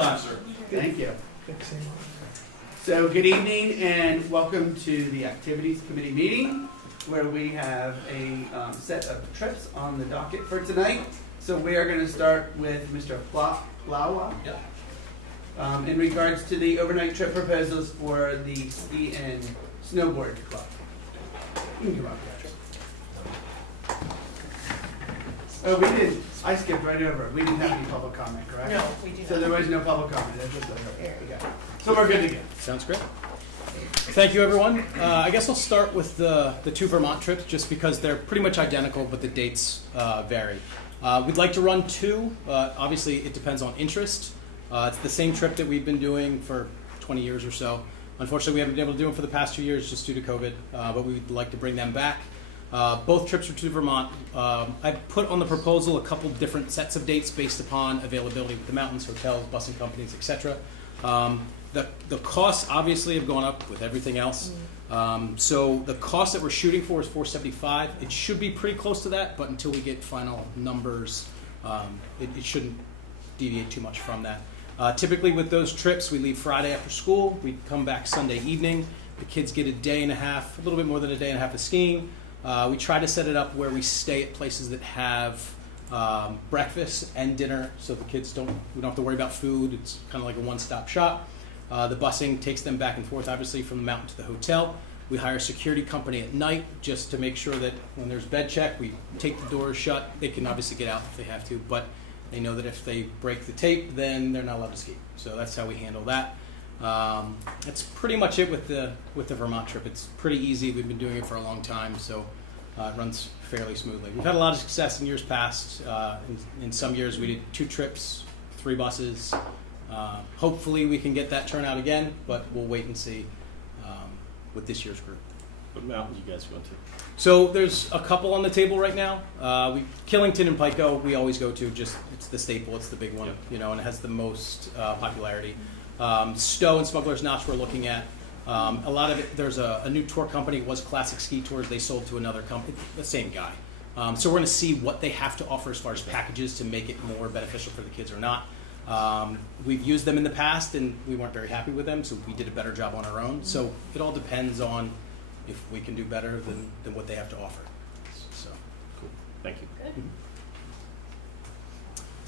clap, sir. Thank you. So good evening and welcome to the Activities Committee meeting where we have a set of trips on the docket for tonight. So we are going to start with Mr. Blawa. Yep. In regards to the overnight trip proposals for the ski and snowboard club. You can come up, guys. Oh, we didn't. I skipped right over it. We didn't have any public comment, correct? No, we do not. So there was no public comment. That's just okay. So we're good to go. Sounds great. Thank you, everyone. I guess I'll start with the two Vermont trips just because they're pretty much identical, but the dates vary. We'd like to run two. Obviously, it depends on interest. It's the same trip that we've been doing for 20 years or so. Unfortunately, we haven't been able to do them for the past 2 years just due to COVID, but we'd like to bring them back. Both trips are to Vermont. I put on the proposal a couple different sets of dates based upon availability with the mountains, hotels, busing companies, etc. The costs obviously have gone up with everything else. So the cost that we're shooting for is $475. It should be pretty close to that, but until we get final numbers, it shouldn't deviate too much from that. Typically with those trips, we leave Friday after school. We come back Sunday evening. The kids get a day and a half, a little bit more than a day and a half of skiing. We try to set it up where we stay at places that have breakfast and dinner, so the kids we don't have to worry about food. It's kind of like a one-stop shop. The busing takes them back and forth, obviously, from the mountain to the hotel. We hire a security company at night just to make sure that when there's bed check, we take the doors shut. They can obviously get out if they have to, but they know that if they break the tape, then they're not allowed to ski. So that's how we handle that. That's pretty much it with the Vermont trip. It's pretty easy. We've been doing it for a long time, so it runs fairly smoothly. We've had a lot of success in years past. In some years, we did 2 trips, 3 buses. Hopefully, we can get that turnout again, but we'll wait and see with this year's group. What mountains you guys going to? So there's a couple on the table right now. Killington and Pico we always go to. Just it's the staple. It's the big one, and it has the most popularity. Stowe and Smuggler's Notch we're looking at. A lot of it, there's a new tour company. It was Classic Ski Tours. They sold to another company, the same guy. So we're going to see what they have to offer as far as packages to make it more beneficial for the kids or not. We've used them in the past and we weren't very happy with them, so we did a better job on our own. So it all depends on if we can do better than what they have to offer. So Cool. Thank you. Good.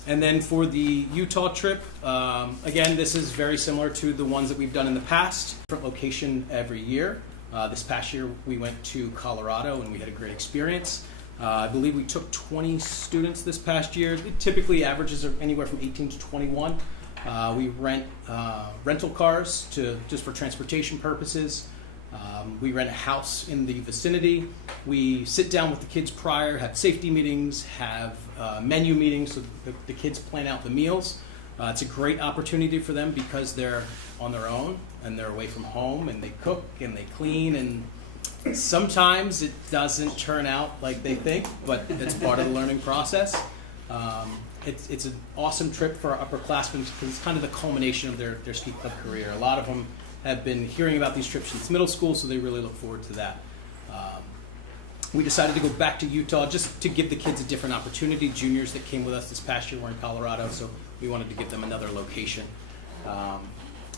And then for the Utah trip, again, this is very similar to the ones that we've done in the past. Different location every year. This past year we went to Colorado and we had a great experience. I believe we took 20 students this past year. It typically averages are anywhere from 18 to 21. We rent rental cars just for transportation purposes. We rent a house in the vicinity. We sit down with the kids prior, have safety meetings, have menu meetings so the kids plan out the meals. It's a great opportunity for them because they're on their own and they're away from home and they cook and they clean, and sometimes it doesn't turn out like they think, but it's part of the learning process. It's an awesome trip for our upperclassmen because it's kind of the culmination of their ski club career. A lot of them have been hearing about these trips since middle school, so they really look forward to that. We decided to go back to Utah just to give the kids a different opportunity. Juniors that came with us this past year were in Colorado, so we wanted to give them another location.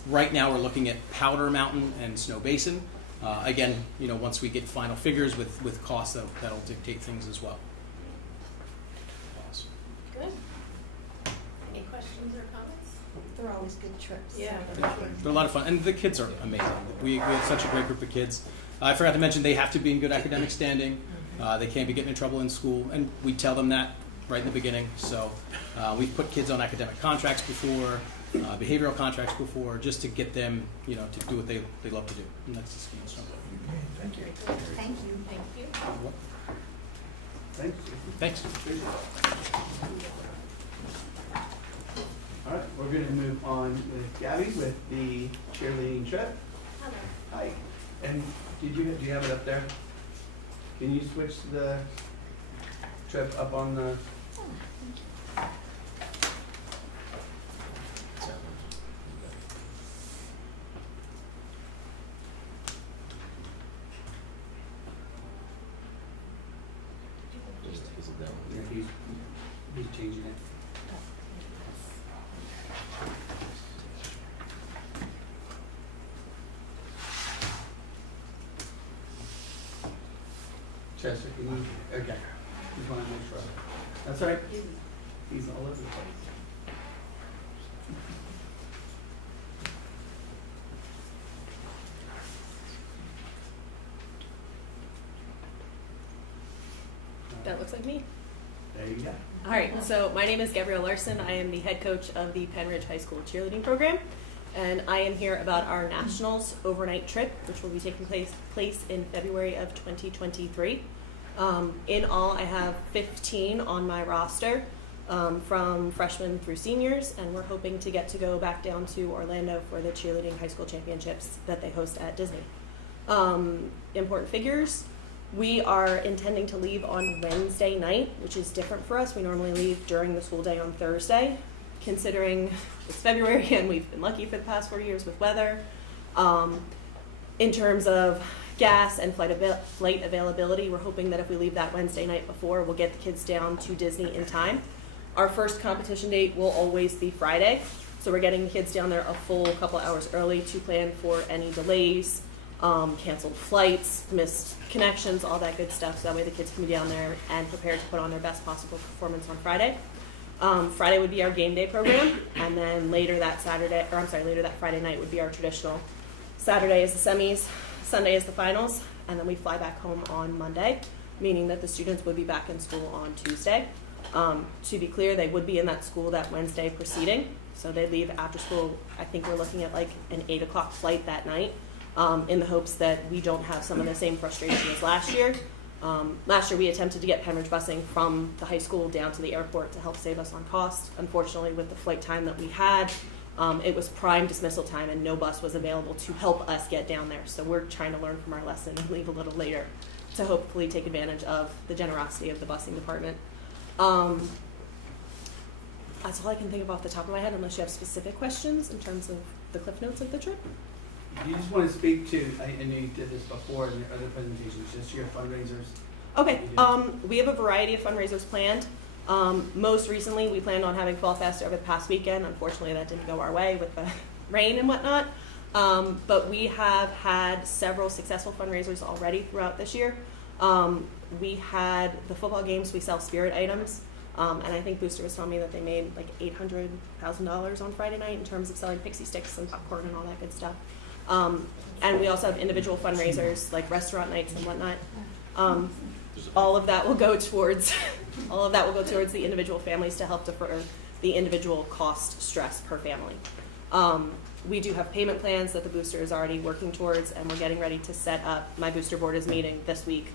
Right now we're looking at Powder Mountain and Snow Basin. Again, once we get final figures with costs, that'll dictate things as well. Awesome. Good. Any questions or comments? They're always good trips. Yeah. They're a lot of fun, and the kids are amazing. We have such a great group of kids. I forgot to mention they have to be in good academic standing. They can't be getting in trouble in school, and we tell them that right in the beginning. So we've put kids on academic contracts before, behavioral contracts before, just to get them, to do what they love to do, and that's the ski and snowboard. Thank you. Thank you. Thank you. Thank you. Thanks. All right, we're going to move on with Gabby with the cheerleading trip. Hello. Hi. And do you have it up there? Can you switch the trip up on the? Yeah, he's changing it. Chester, can you, okay, just wanna make sure. That's all right, he's all over the place. That looks like me. There you go. All right, so my name is Gabrielle Larson. I am the head coach of the Penn Ridge High School cheerleading program, and I am here about our nationals overnight trip, which will be taking place in February of 2023. In all, I have 15 on my roster, from freshmen through seniors, and we're hoping to get to go back down to Orlando for the cheerleading high school championships that they host at Disney. Important figures. We are intending to leave on Wednesday night, which is different for us. We normally leave during the school day on Thursday. Considering it's February and we've been lucky for the past 4 years with weather. In terms of gas and flight availability, we're hoping that if we leave that Wednesday night before, we'll get the kids down to Disney in time. Our first competition date will always be Friday, so we're getting the kids down there a full couple hours early to plan for any delays, canceled flights, missed connections, all that good stuff, so that way the kids can be down there and prepared to put on their best possible performance on Friday. Friday would be our game day program, and then later that Friday night would be our traditional. Saturday is the semis, Sunday is the finals, and then we fly back home on Monday, meaning that the students would be back in school on Tuesday. To be clear, they would be in that school that Wednesday preceding, so they leave after school. I think we're looking at like an 8 o'clock flight that night, in the hopes that we don't have some of the same frustration as last year. Last year we attempted to get Penn Ridge busing from the high school down to the airport to help save us on cost. Unfortunately, with the flight time that we had, it was prime dismissal time and no bus was available to help us get down there. So we're trying to learn from our lesson and leave a little later to hopefully take advantage of the generosity of the busing department. That's all I can think of off the top of my head, unless you have specific questions in terms of the cliff notes of the trip. Do you just want to speak to, I know you did this before in your other presentations, just your fundraisers? Okay, we have a variety of fundraisers planned. Most recently, we planned on having Fall Fest over the past weekend. Unfortunately, that didn't go our way with the rain and whatnot. But we have had several successful fundraisers already throughout this year. We had the football games, we sell spirit items. And I think Booster was telling me that they made like $800,000 on Friday night in terms of selling pixie sticks and popcorn and all that good stuff. And we also have individual fundraisers like restaurant nights and whatnot. All of that will go towards the individual families to help defer the individual cost stress per family. We do have payment plans that the booster is already working towards, and we're getting ready to set up. My booster board is meeting this week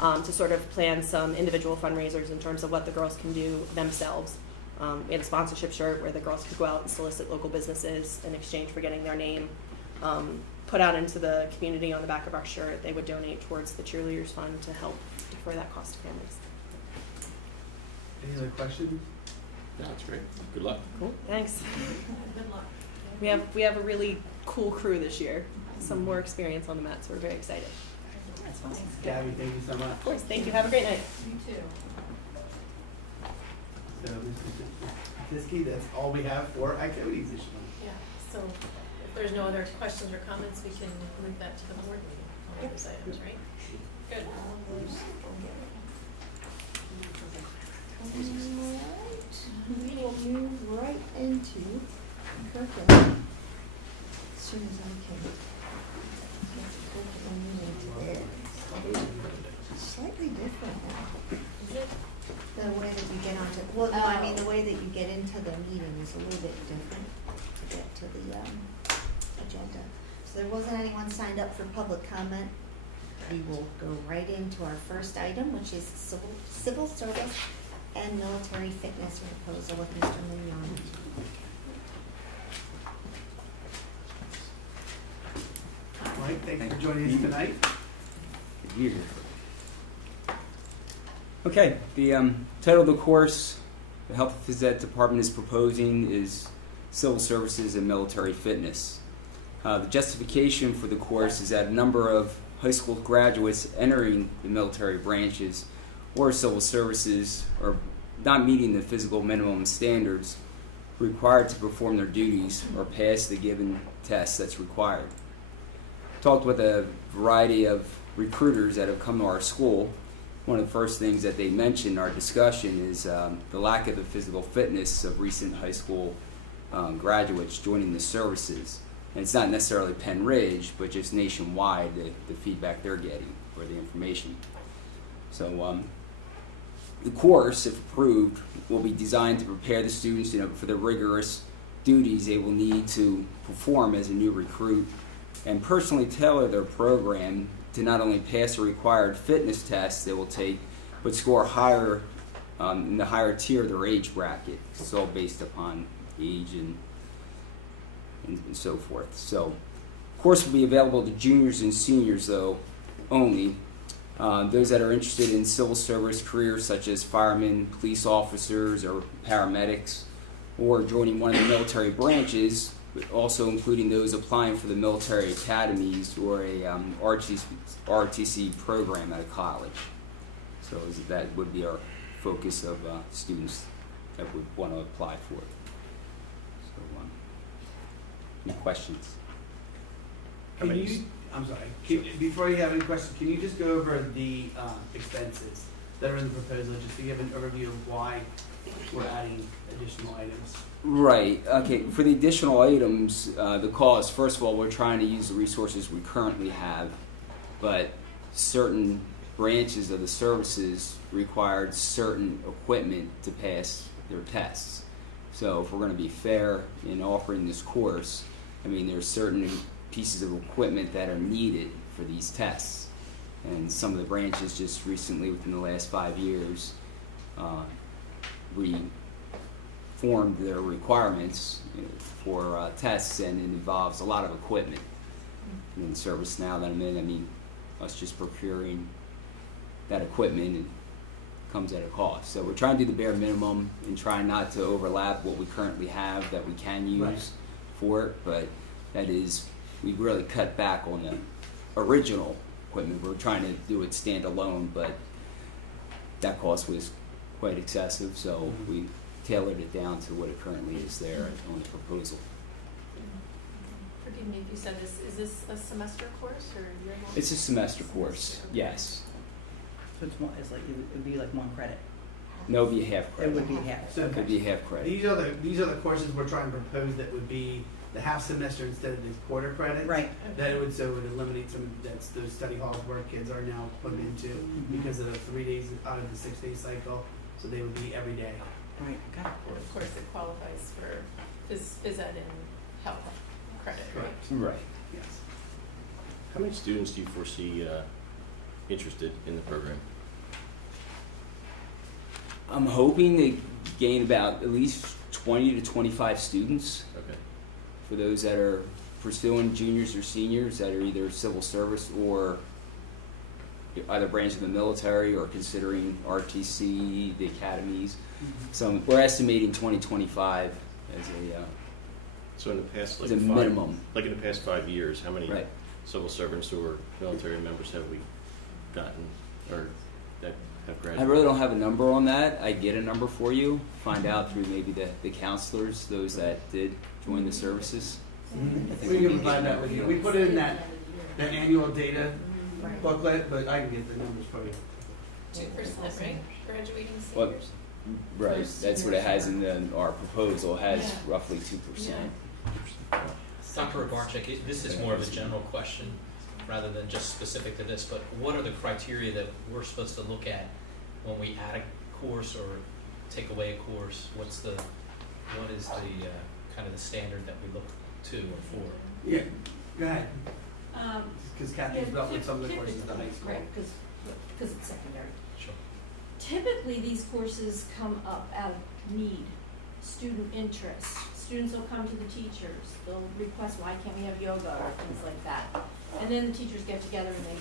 to sort of plan some individual fundraisers in terms of what the girls can do themselves. We had a sponsorship shirt where the girls could go out and solicit local businesses in exchange for getting their name put out into the community on the back of our shirt. They would donate towards the cheerleaders fund to help defer that cost to families. Any other questions? No, that's great. Good luck. Cool, thanks. Good luck. We have a really cool crew this year. Some more experience on the mat, so we're very excited. Gabby, thank you so much. Of course, thank you. Have a great night. You too. So, Mr. Fiskey, that's all we have for activities this year. Yeah, so if there's no other questions or comments, we can move that to the board meeting on those items, right? Good. We will move right into curriculum as soon as I can. Get the curriculum meeting today. Slightly different now. Is it? The way that you get onto, well, no, I mean, the way that you get into the meeting is a little bit different to get to the agenda. So there wasn't anyone signed up for public comment. We will go right into our first item, which is civil service and military fitness proposal with Mr. Mignon. Mike, thanks for joining us tonight. Year. Okay, the title of the course the Health and Phys Ed Department is proposing is Civil Services and Military Fitness. The justification for the course is that a number of high school graduates entering the military branches or civil services are not meeting the physical minimum standards required to perform their duties or pass the given test that's required. Talked with a variety of recruiters that have come to our school, one of the first things that they mentioned in our discussion is the lack of the physical fitness of recent high school graduates joining the services. And it's not necessarily Penn Ridge, but just nationwide, the feedback they're getting or the information. So the course, if approved, will be designed to prepare the students, for the rigorous duties they will need to perform as a new recruit, and personally tailor their program to not only pass the required fitness tests they will take, but score higher in the higher tier of their age bracket. It's all based upon age and so forth. So, the course will be available to juniors and seniors, though, only. Those that are interested in civil service careers such as firemen, police officers, or paramedics, or joining one of the military branches, but also including those applying for the military academies or a RTC program at a college. So that would be our focus of students that would want to apply for it. So, any questions? I'm sorry, before you have any questions, can you just go over the expenses that are in the proposal, just to give an overview of why we're adding additional items? Right. Okay. For the additional items, the cost, first of all, we're trying to use the resources we currently have, but certain branches of the services required certain equipment to pass their tests. So if we're going to be fair in offering this course, there's certain pieces of equipment that are needed for these tests. And some of the branches just recently, within the last 5 years, reformed their requirements for tests, and it involves a lot of equipment. In the service now that I'm in, us just procuring that equipment, it comes at a cost. So we're trying to do the bare minimum and trying not to overlap what we currently have that we can use for it, but that is, we really cut back on the original equipment. We're trying to do it standalone, but that cost was quite excessive, so we tailored it down to what it currently is there on the proposal. Forgive me if you said this, is this a semester course or year long? It's a semester course, yes. So it would be like 1 credit. No, it'd be a half It credit. would be half. So It'd be a half credit. these are the courses we're trying to propose that would be the half semester instead of the quarter credits. Right. That it would eliminate those study halls where kids are now put into because of the 3 days out of the 6 day cycle. So they would be every day. Right. Got it. And of course, it qualifies for phys ed and health credit, right? Correct. Right. Yes. How many students do you foresee interested in the program? I'm hoping to gain about at least 20 to 25 students Okay. for those that are pursuing juniors or seniors that are either civil service or either branch of the military or considering RTC, the academies. So we're estimating 2025 as So in the past, a minimum. Like in the past 5 years, how many Right. civil servants or military members have we gotten or that have I graduated? really don't have a number on that. I get a number for you. Find out through maybe the counselors, those that did join the services. We can provide that with you. We put it in that annual data Right. booklet, but I can get the numbers for you. 2%, right? Graduating Well, seniors. Right, that's what it has in our proposal, has Yeah. roughly 2%. Dr. Robarczyk, this is more of a general question rather than just specific to this, but what are the criteria that we're supposed to look at when we add a course or take away a course? What is the kind of the standard that we look to or for? Yeah, go ahead. Um, Because Kathy's yeah, dealt with some of the courses at the high typically, school. right, because it's secondary. Sure. Typically, these courses come up out of need, student interest. Students will come to the teachers, they'll request, why can't we have yoga or things like that. And then the teachers get together and they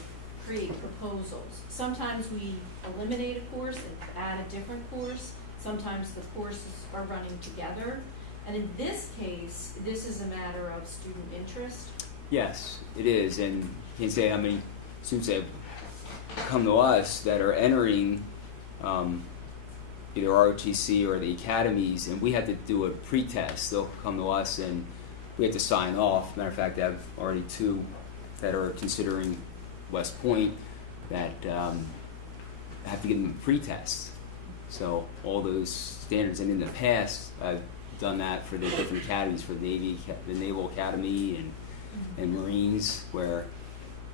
create proposals. Sometimes we eliminate a course and add a different course. Sometimes the courses are running together. And in this case, this is a matter of student interest. Yes, it is, and you can say how many students have come to us that are entering either ROTC or the academies, and we have to do a pre-test. They'll come to us and we have to sign off. Matter of fact, I have already 2 that are considering West Point that have to give them a pretest. So all those standards, and in the past, I've done that for the different academies, for the Naval Academy and Marines, where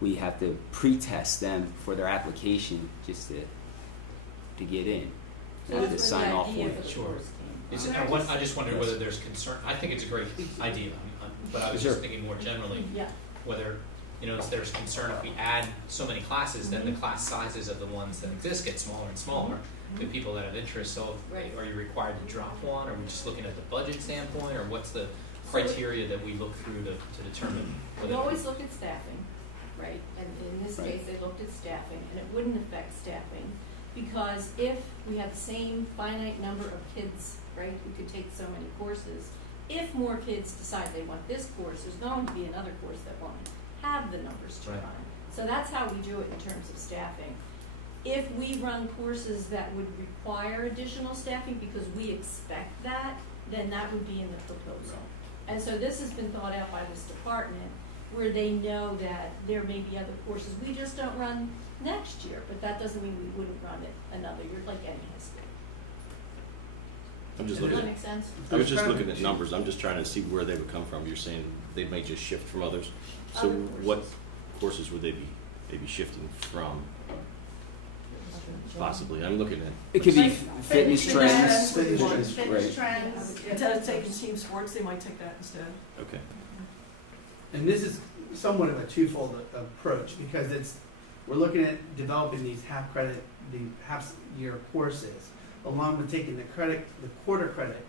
we have to pre-test them for their application just to get in. So Not to that's sign where the off idea on for it. the Sure. course came Is from. it, I just wondered whether there's concern, I think it's a great idea, but I was Sure. just thinking more generally, Yeah, whether, if there's concern if we add so many classes, then the class sizes of the ones that exist get smaller and smaller. The people that have interest, so Right. are you required to drop one, or are we just looking at the budget standpoint, or what's the criteria that we look through to determine we whether? always look at staffing, right? And in this Right. case, they looked at staffing, and it wouldn't affect staffing, because if we had the same finite number of kids, right, who could take so many courses, if more kids decide they want this course, there's going to be another course that won't have the numbers to Right. run. So that's how we do it in terms of staffing. If we run courses that would require additional staffing because we expect that, then that would be in the proposal. And so this has been thought out by this department, where they know that there may be other courses we just don't run next year, but that doesn't mean we wouldn't run it another year, like any high school. I'm just Does looking that at, make sense? I was just looking at numbers, I'm just trying to see where they would come from. You're saying they might just shift from others. So Other what courses. courses would they be shifting from, possibly? I'm looking at. It could be Like fitness trends. Fitness Right. trends. Fitness trends. Instead of taking team sports, they might take that instead. Okay. And this is somewhat of a twofold approach, because we're looking at developing these half-year courses, along with taking the quarter credit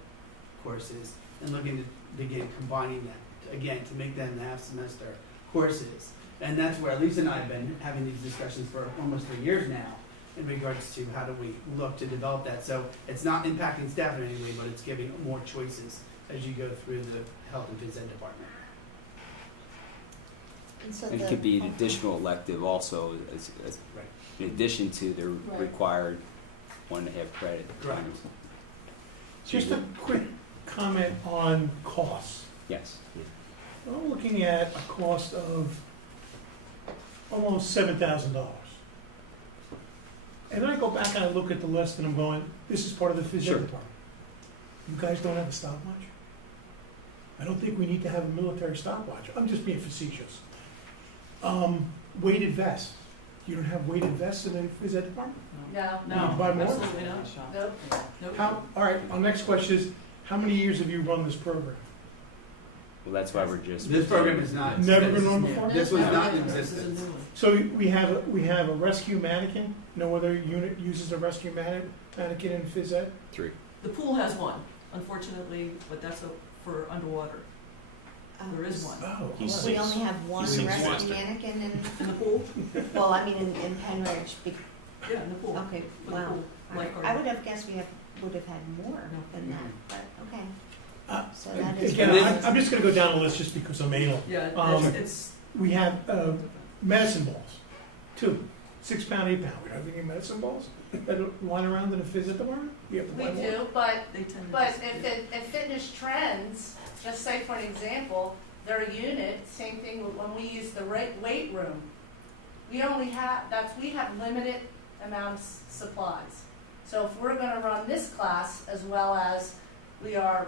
courses, and looking to begin combining that, again, to make them the half-semester courses. And that's where Lisa and I have been having these discussions for almost 3 years now, in regards to how do we look to develop that. So it's not impacting staff in any way, but it's giving more choices as you go through the health and phys ed department. And so And it the- could be an additional elective also, as Right. in addition to their Right. required 1.5 credit. Correct. Just a quick comment on costs. Yes. I'm looking at a cost of almost $7,000. And I go back and I look at the list and I'm going, this is part of the phys ed Sure. department. You guys don't have a stopwatch? I don't think we need to have a military stopwatch. I'm just being facetious. Weighted vests. You don't have weighted vests in the phys ed department? No, You need to buy more? Absolutely not. nope. Nope. How, all right, our next question is, how many years have you run this program? Well, that's why we're just. This program is not. Never been on before? This was not in This is a existence. new one. So we have a rescue mannequin. No other unit uses a rescue mannequin in phys ed. 3. The pool has one, unfortunately, but that's for underwater. There is one. Oh, He We sinks. only have one He sinks rescue faster. mannequin In the pool? well, I mean, in Penridge, Yeah, in the pool. okay, For the wow. pool, lifeguard. I would have guessed would have had more than that, but, okay. So that is. Again, I'm just gonna go down the list just because I'm anal. Yeah, Um, it's, We have medicine balls, 2, 6 pound, 8 pound. We don't have any medicine balls that are lying around in the phys ed department? We have to We buy more? do, but they tend to. But just- if Fitness Trends, just say for an example, their unit, same thing with when we use the weight room. We only have, we have limited amounts of supplies. So if we're gonna run this class as well as we are,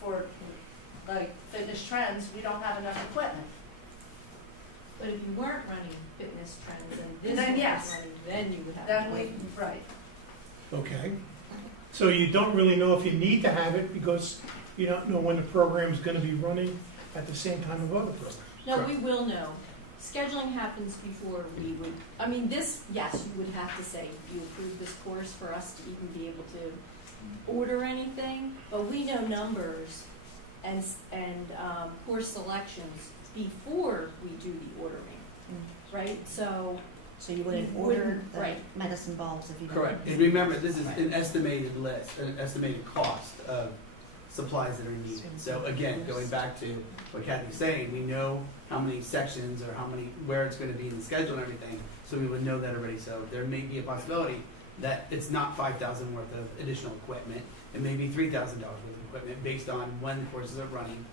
for like Fitness Trends, we don't have enough equipment. But if you weren't running Fitness Trends and this Then one was yes. running, then you would have. Then to we, wait. right. Okay. So you don't really know if you need to have it because you don't know when the program's gonna be running at the same time of other programs. No, we will know. Scheduling happens before we would, I mean, this, yes, you would have to say, you approve this course for us to even be able to order anything, but we know numbers and course selections before we do the ordering, right? So, So you wouldn't You order wouldn't, the right. medicine balls if you don't. Correct. And remember, this is an estimated list, an estimated cost of supplies that are needed. So again, going back to what Kathy's saying, we know how many sections or where it's gonna be in the schedule and everything, so we would know that already. So there may be a possibility that it's not $5,000 worth of additional equipment, it may be $3,000 worth of equipment based on when the courses are running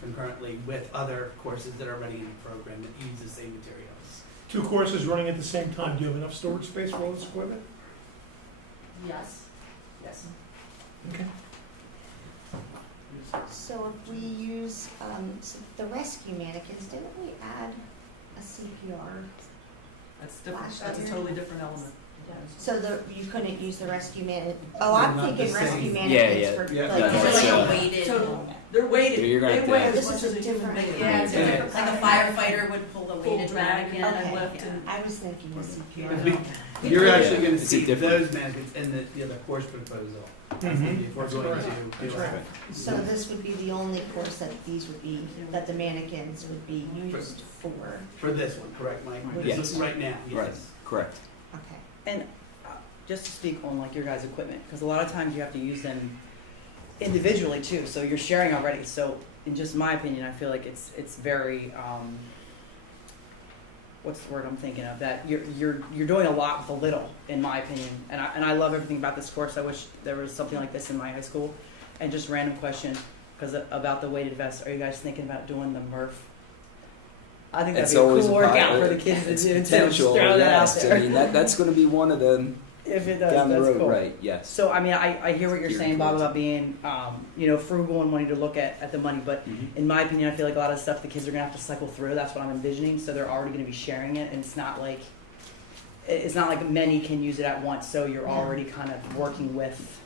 concurrently with other courses that are already in the program that use the same materials. 2 courses running at the same time, do you have enough storage space for all this equipment? Yes, yes. Okay. So if we use, the rescue mannequins, didn't we add a CPR? That's different, Last that's a year. totally different element. So you couldn't use the rescue I'm They're not thinking the rescue same. mannequins Yeah, for yeah. like. No, that's, So, they're weighted, You're gonna they have to weigh have- as This much is as a a human different- being. Yeah, it's a Yeah. different Like a kind. firefighter would pull the Full weighted drag dragon and Okay. lift and. I was thinking the CPR. Because we- Okay. You're actually Yeah. gonna It's a see different- those mannequins in the other course proposal. Mhm. If we're That's going correct. to do That's it. right. So this would be the only course that these would be, that the mannequins would be used for. For this one, correct, Mike? Yes. This is right now, Right, yes. correct. Okay. And just to speak on like your guys' equipment, because a lot of times you have to use them individually too. So you're sharing already. So in just my opinion, I feel like it's very what's the word I'm thinking of? That you're doing a lot with a little, in my opinion. And I love everything about this course. I wish there was something like this in my high school. And just random question, because about the weighted vest, are you guys thinking about doing the Murph? I think that'd It's be a always cool a workout for the it's kids to do. So just potential, throw that out yes. there. I mean, that's gonna be one of the, If it does, down the that's road, cool. right, yes. So I mean, I hear what you're Geared saying, Bob, towards about being frugal and wanting to look at the money. But Mhm. in my opinion, I feel like a lot of stuff the kids are gonna have to cycle through. That's what I'm envisioning. So they're already gonna be sharing it, and it's not like many can use it at once. So you're Yeah. already kind of working with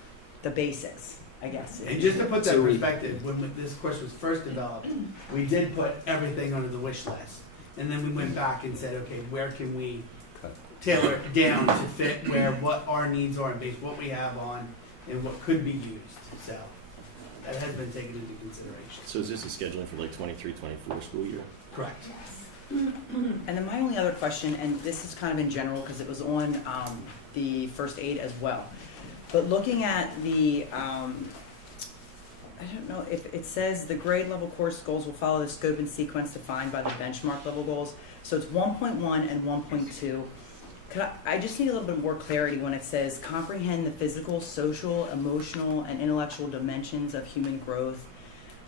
the basics, I guess. And just to put that So in we- perspective, when this course was first developed, we did put everything under the wish list. And then we went back and said, okay, where can we Cut. tailor it down to fit what our needs are and based what we have on and what could be used. So that has been taken into consideration. So is this a scheduling for like 23-24 school year? Correct. And then my only other question, and this is kind of in general because it was on the first aid as well, but looking at the, I don't know if it says the grade level course goals will follow the scope and sequence defined by the benchmark level goals. So it's 1.1 and 1.2. I just need a little bit more clarity when it says comprehend the physical, social, emotional, and intellectual dimensions of human growth.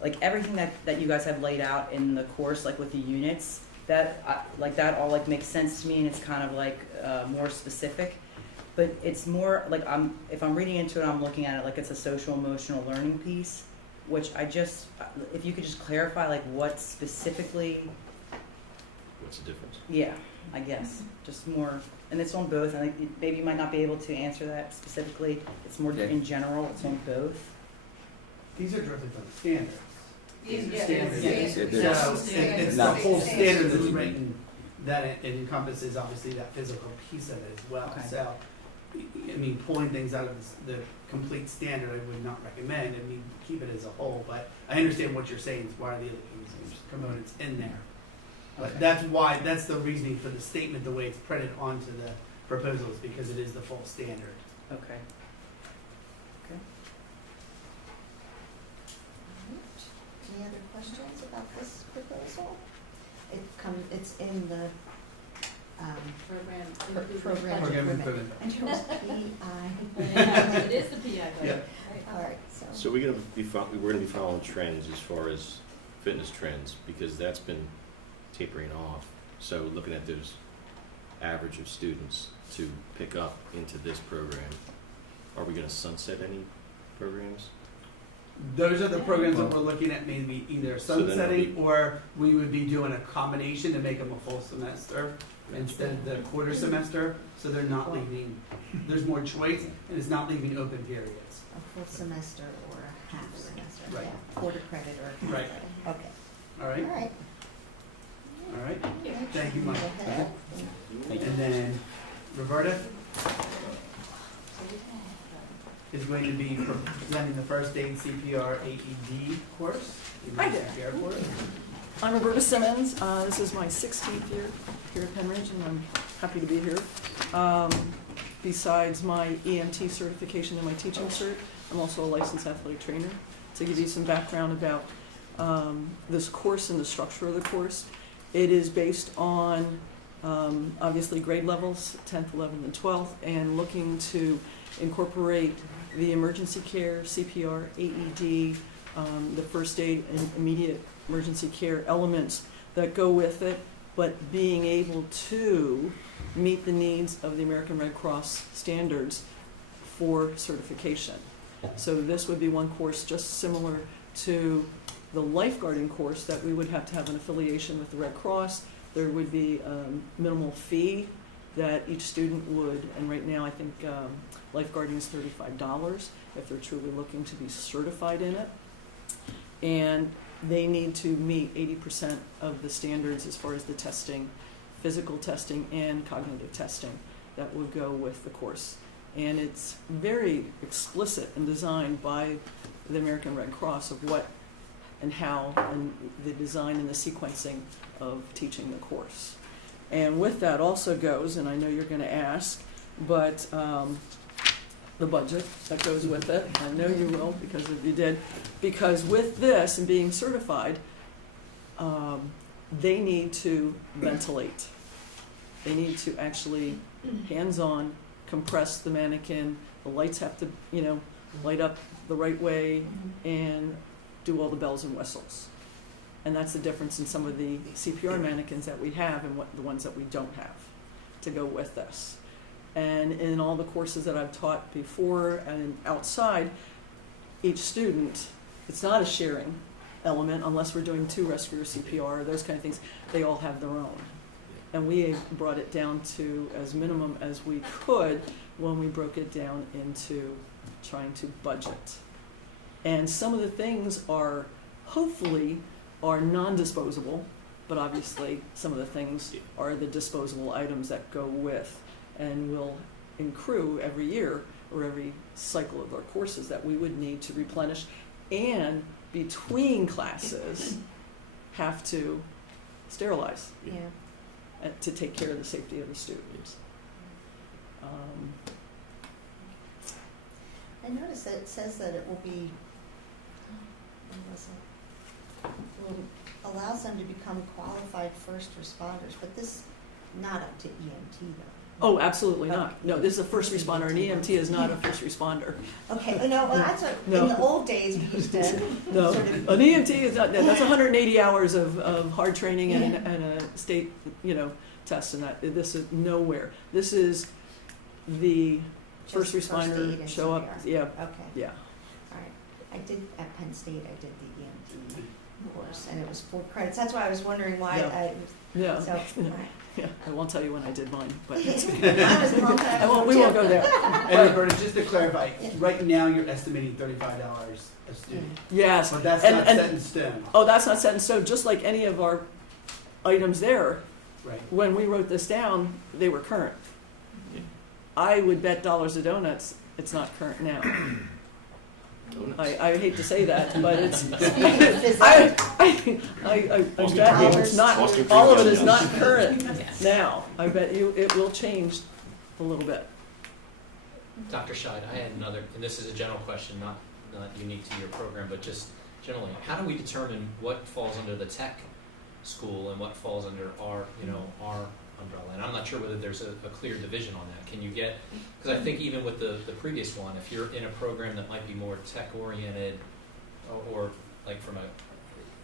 Like everything that you guys have laid out in the course, like with the units, that all like makes sense to me, and it's kind of like more specific. But it's more like if I'm reading into it, I'm looking at it like it's a social emotional learning piece, which if you could just clarify like what specifically. What's the difference? Yeah, I guess just more, and it's on both. And maybe you might not be able to answer that specifically. It's more Okay. in general. It's on both. These are driven from the standards. These are Yeah, standards. yeah, So they're- it's the Not- whole standard that's written, that it encompasses obviously that physical piece of it as well. Okay. So, I mean, pulling things out of the complete standard, I would not recommend. I mean, keep it as a whole, but I understand what you're saying, is why are the other components in there? But Okay. that's the reasoning for the statement, the way it's printed onto the proposals, because it is the full standard. Okay. Any other questions about this proposal? It's in the, Program. program. Program improvement. And it was PI. It is the PI budget. Yeah. All right, so. So we're gonna be following trends as far as fitness trends, because that's been tapering off. So looking at those average of students to pick up into this program, are we gonna sunset any programs? Those are the programs that we're looking at, maybe either So then it'll sunsetting, be- or we would be doing a combination to make them a full semester instead of the quarter semester, so they're not leaving, there's more choice, and it's not leaving open periods. A full semester or a half semester, Right. yeah, quarter credit or a half Right. credit. Okay, All all right? right. All right? Thank you, Mike. Go ahead. Thank you. And then Roberta is going to be presenting the first aid CPR AED course. Hi there. CPR course. I'm Roberta Simmons. This is my 16th year here at Penridge, and I'm happy to be here. Besides my EMT certification and my teaching cert, I'm also a licensed athletic trainer. To give you some background about this course and the structure of the course, it is based on obviously grade levels, 10th, 11th, and 12th, and looking to incorporate the emergency care, CPR, AED, the first aid and immediate emergency care elements that go with it, but being able to meet the needs of the American Red Cross standards for certification. So this would be one course just similar to the lifeguarding course that we would have to have an affiliation with the Red Cross. There would be minimal fee that each student would, and right now I think lifeguarding is $35 if they're truly looking to be certified in it. And they need to meet 80% of the standards as far as the testing, physical testing and cognitive testing that would go with the course. And it's very explicit and designed by the American Red Cross of what and how and the design and the sequencing of teaching the course. And with that also goes, and I know you're going to ask, but the budget that goes with it. I know you will because if you did. Because with this and being certified, they need to ventilate. They need to actually hands-on compress the mannequin. The lights have to, light up the right way and do all the bells and whistles. And that's the difference in some of the CPR mannequins that we have and the ones that we don't have to go with this. And in all the courses that I've taught before and outside, each student, it's not a sharing element unless we're doing 2 rescue or CPR or those kind of things. They all have their own. And we brought it down to as minimum as we could when we broke it down into trying to budget. And some of the things are, hopefully, are non-disposable, but obviously some of the things are the disposable items that go with and will accrue every year or every cycle of our courses that we would need to replenish, and between classes have to sterilize Yeah. to take care of the safety of the students. I noticed that it says that it will be, allows them to become qualified first responders, but this not up to EMT though. Oh, absolutely not. No, this is a first responder. An EMT is not a first responder. Okay, no, well, that's what, No. in the old days, we used to No, sort of. an EMT is not, that's 180 hours of hard training and a state, test, and that, this is nowhere. This is the first Just first aid responder, and show up, CPR. yeah, Okay, yeah. all right. I did, at Penn State, I did the EMT course, and it was 4 credits. That's why I was wondering why Yeah. Yeah, so, all right. yeah. I won't tell you when I did mine, but Mine was a long time ago, we won't too. go there. And Roberta, just to clarify, right now you're estimating $35 a student, Yes. but that's And- not and- set in stone, Oh, that's not set in stone, just like any of our items there. right? When we wrote this down, they were current. I would bet dollars to donuts, it's not current now. I hate to say that, but it's, Speaking of physics, I bet you it's not, all of it is not current now. I bet you it will change a little bit. Dr. Scheid, I had another, and this is a general question, not unique to your program, but just generally, how do we determine what falls under the tech school and what falls under our umbrella? And I'm not sure whether there's a clear division on that. Can you get, because I think even with the previous one, if you're in a program that might be more tech-oriented, or like from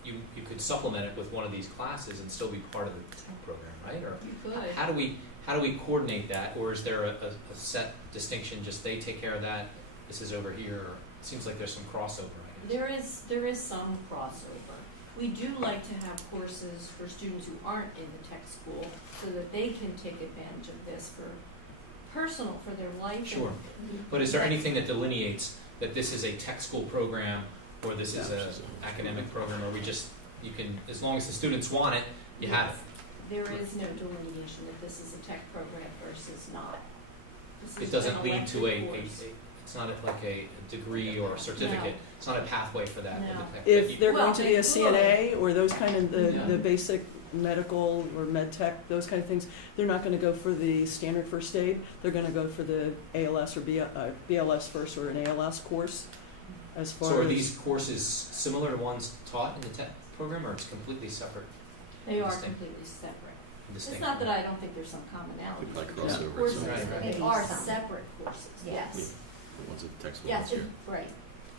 you could supplement it with one of these classes and still be part of the tech program, right? Or You could. how do we coordinate that, or is there a set distinction, just they take care of that, this is over here? Or it seems like there's some crossover, I guess. There is some crossover. We do like to have courses for students who aren't in the tech school so that they can take advantage of this for their life. Sure. But is there anything that delineates that this is a tech school program or this is a academic program, or you can, as long as the students want it, you have it? There is no delineation that this is a tech program versus not. This It is doesn't an lead to elective course. it's not like a degree or a certificate. No. It's not a pathway for that. No. with the tech, but If they're going Well, to be they a CNA or those kind of Yeah. the basic medical or med tech, those kind of things, they're not going to go for the standard first aid. They're going to go for the ALS or BLS first or an ALS course. As far So are as these courses similar to ones taught in the tech program, or it's completely separate They are Distinct. completely separate. and It's distinct? not that I don't think there's some commonality. Like The crossover. courses, Right. they are separate courses, Yeah. yes. The ones at textbook Yes, here. right.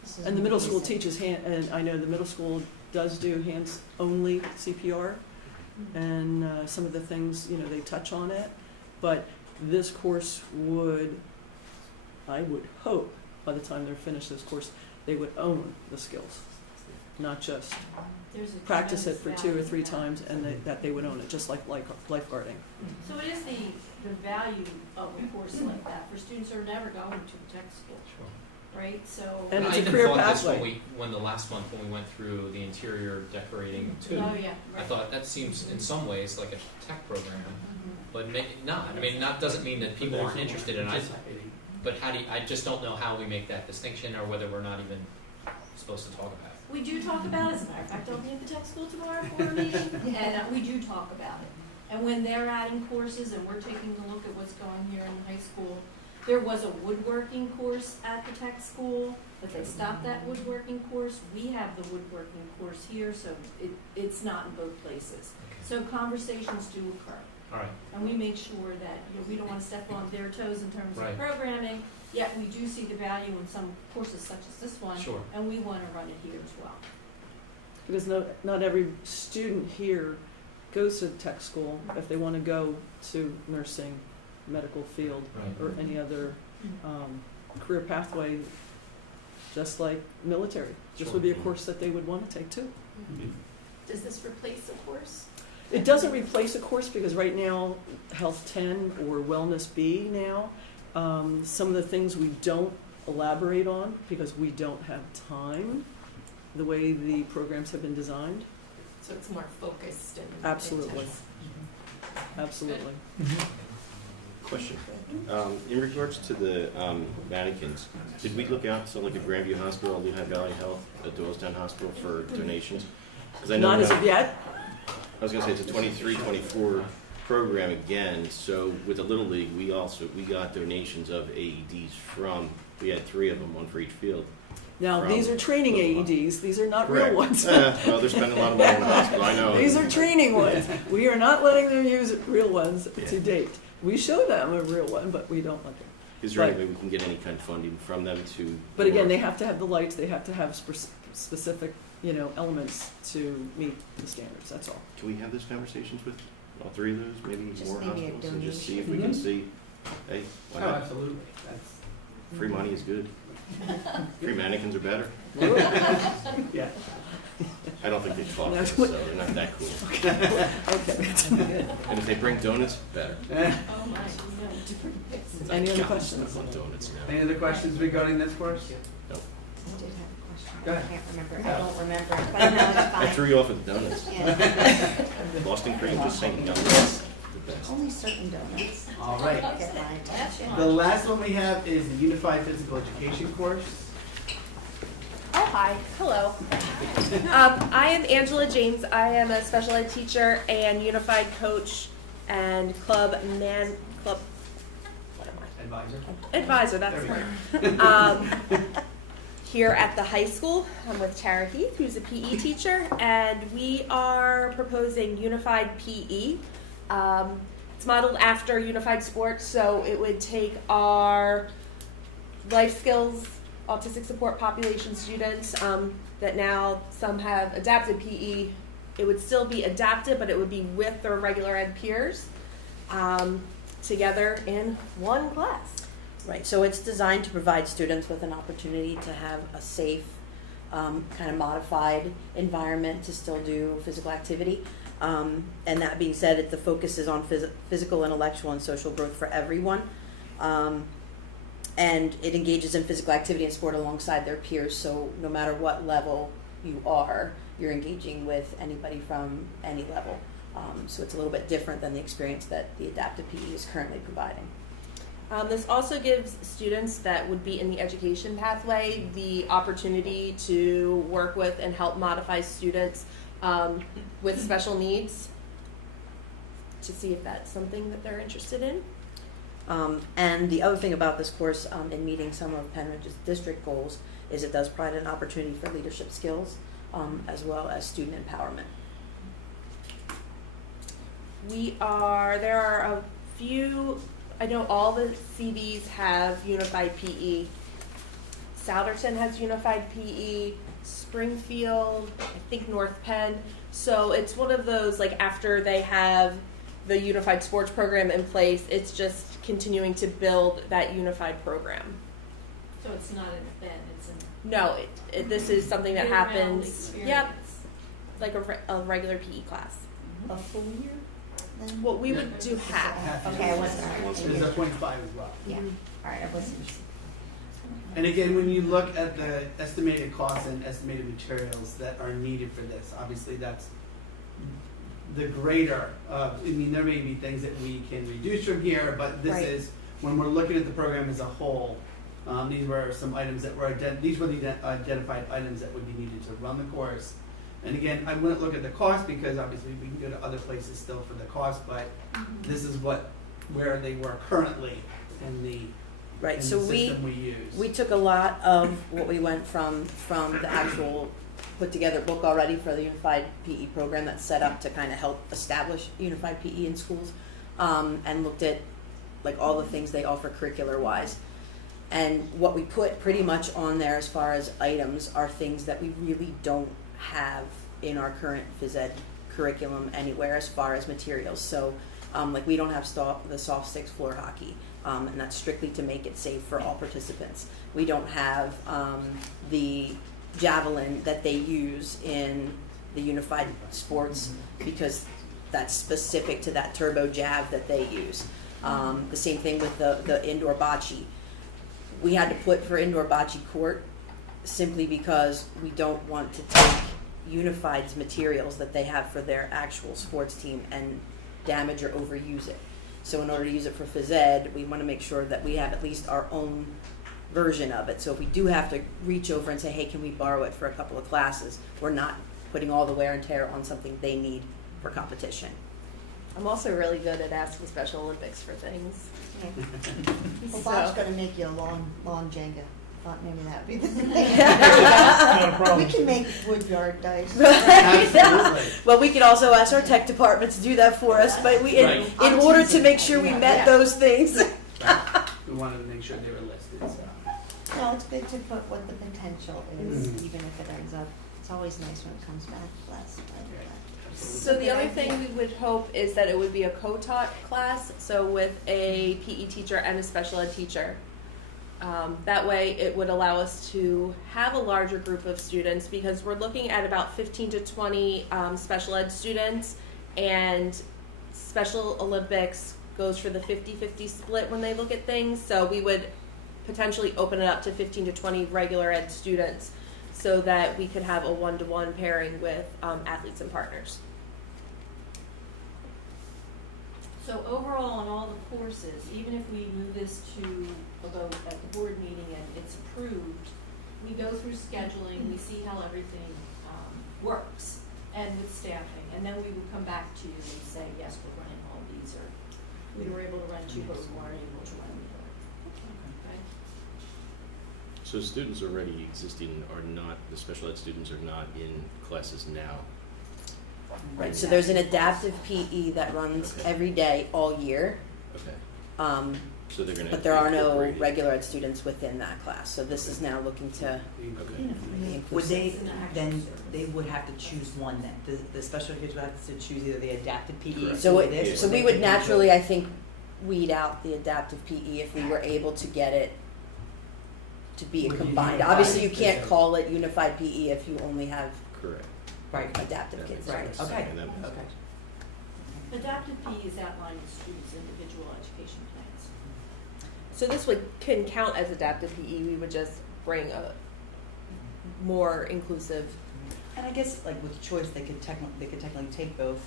this is and the middle school amazing. teaches and I know the middle school does do hands only CPR, and some of the things, they touch on it. But this course I would hope, by the time they're finished this course, they would own the skills, not just There's a practice it for tremendous 2 or value 3 in that. times and that they would own it, just like lifeguarding. So it is the value of a course like that for students who are never going to tech school, right? So. And it's I a even career thought this pathway. when the last month when we went through the interior decorating too. Oh, yeah, I right. thought that seems in some ways like a tech program, Mhm. but not. I mean, that doesn't mean that people aren't interested in it. But I just don't know how we make that distinction, or whether we're not even supposed to talk about it. We do talk about it, as a matter of fact, I'll be at the tech school tomorrow for a meeting, and we do talk about it. And when they're adding courses and we're taking a look at what's going here in high school, there was a woodworking course at the tech school, but they stopped that woodworking course. We have the woodworking course here, so it's not in both places. So conversations do occur. All right. And we make sure that, we don't want to step on their toes in terms Right. of programming, yet we do see the value in some courses such as this one. Sure. And we want to run it here as well. Because not every student here goes to tech school if they want to go to nursing, medical field, Right. or any other career pathway, just like military. This Sure. would be a course that they would want to take too. Does this replace a course? It doesn't replace a course because right now, Health 10 or Wellness B now, some of the things we don't elaborate on because we don't have time, the way the programs have been designed. So it's more focused and. Absolutely. Absolutely. Question. In regards to the mannequins, did we look out to like a Grandview Hospital, Lehigh Valley Health, at Doylestown Hospital for donations? Because I know Not as that- of yet. I was going to say it's a 23-24 program again. So with the Little League, we got donations of AEDs from. We had 3 of them, one for each field. Now, From these are training Little Rock. AEDs. These are not Correct. real ones. Well, they're spending a lot of money in the hospital. I know. These are training ones. We are not letting them use real ones Yeah. to date. We show them a real one, but we don't let them. Is there any But- way we can get any kind of funding from them to? But again, or- they have to have the lights. They have to have specific, elements to meet the standards. That's all. Can we have those conversations with all 3 of those, maybe Just more maybe a hospitals, and just see if donation. we can see, hey, why Oh, not? absolutely. That's, Free money is good. Free mannequins are better. yeah. I don't think they talk, No. so they're not that cool. Okay. And if they bring donuts, better. Oh, my, different mixes. Any other God, questions? I want donuts now. Any other questions regarding this course? I did have a question. Go ahead. I can't remember. I don't remember it, but I know it's I fine. threw you off with donuts. Yeah. Boston cream, just saying, donuts, the best. Only certain donuts All right. get my attention. The last one we have is the Unified Physical Education course. Oh, hi. Hello. I am Angela James. I am a special ed teacher and unified coach and club. What am Advisor. I? Advisor, that's There we right. Here at the high school, I'm with Tara Heath, who's a PE teacher, and we are proposing unified PE. It's modeled after unified sports, so it would take our life skills, autistic support population students that now some have adapted PE. It would still be adapted, but it would be with their regular ed peers together in one class. Right, so it's designed to provide students with an opportunity to have a safe, kind of modified environment to still do physical activity. And that being said, the focus is on physical, intellectual, and social growth for everyone. And it engages in physical activity and sport alongside their peers, so no matter what level you are, you're engaging with anybody from any level. So it's a little bit different than the experience that the adaptive PE is currently providing. This also gives students that would be in the education pathway the opportunity to work with and help modify students with special needs to see if that's something that they're interested in. And the other thing about this course, in meeting some of Penridge's district goals, is it does provide an opportunity for leadership skills as well as student empowerment. There are a few, I know all the CVs have unified PE Souderton has unified PE, Springfield, I think North Penn. So it's one of those, like, after they have the unified sports program in place, it's just continuing to build that unified program. So it's not an event, it's an No, this is something that year-round happens, experience. yep, like a regular PE class. A full year then? Well, we would do half. Okay, I wasn't, There's a 0.5 as well. yeah, alright, I wasn't. And again, when you look at the estimated costs and estimated materials that are needed for this, obviously that's the greater, I mean, there may be things that we can reduce from here, but this Right. is, when we're looking at the program as a whole, these were some items that were, these were the identified items that would be needed to run the course. And again, I wouldn't look at the cost because obviously we can go to other places still for the cost, but this is where they were currently in the Right, in so the system we use. we took a lot of what we went from the actual put together book already for the unified PE program that's set up to kind of help establish unified PE in schools, and looked at like all the things they offer curricular wise. And what we put pretty much on there as far as items are things that we really don't have in our current phys ed curriculum anywhere as far as materials. So like we don't have the soft sticks floor hockey, and that's strictly to make it safe for all participants. We don't have the javelin that they use in the unified sports because that's specific to that turbo jab that they use. The same thing with the indoor bocce. We had to put for indoor bocce court simply because we don't want to take Unified's materials that they have for their actual sports team and damage or overuse it. So in order to use it for phys ed, we want to make sure that we have at least our own version of it. So if we do have to reach over and say, hey, can we borrow it for a couple of classes, we're not putting all the wear and tear on something they need for competition. I'm also really good at asking Special Olympics for things. Well, Bob's gonna make you a lawn Jenga. Thought maybe that would be the thing. Not a problem. We can make wood yard dice. Absolutely. Well, we could also ask our tech department to do that for us, but we, in Right. order to make sure we met Yeah. those things. We wanted to make sure they were listed, so. No, it's good to put what the potential is, Mhm. even if it ends up, it's always nice when it comes back less. So the other thing we would hope is that it would be a co-taught class, so with a PE teacher and a special ed teacher. That way it would allow us to have a larger group of students because we're looking at about 15 to 20 special ed students, and Special Olympics goes for the 50-50 split when they look at things, so we would potentially open it up to 15 to 20 regular ed students so that we could have a one-to-one pairing with athletes and partners. So overall, on all the courses, even if we move this to a vote at the board meeting and it's approved, we go through scheduling, we see how everything works, and with staffing, and then we would come back to you and say, yes, we're running all these, or we were able to run two, but we weren't able to run the other. Okay? So students already existing are not, the special ed students are not in classes now. Right, so there's an adaptive PE that runs every day all year, Okay. So they're gonna. but there are no incorporate it. regular ed students within that class. So this is now looking to Okay. be Would inclusive. they, then, they would have to choose one then? The special kids would have to choose either the adaptive PE Correct. So, or it, this? so or we they would could naturally, I think, weed out the adaptive PE if we were able to get it to be a Would you combined. unify Obviously, you it? can't call it unified PE if you only have Correct. Right, adaptive That kids. makes right, sense. okay, And that makes okay. sense. Adaptive PE is outlined in students' individual education plans. So this can count as adaptive PE. We would just bring a more inclusive. And I guess like with choice, they could technically take both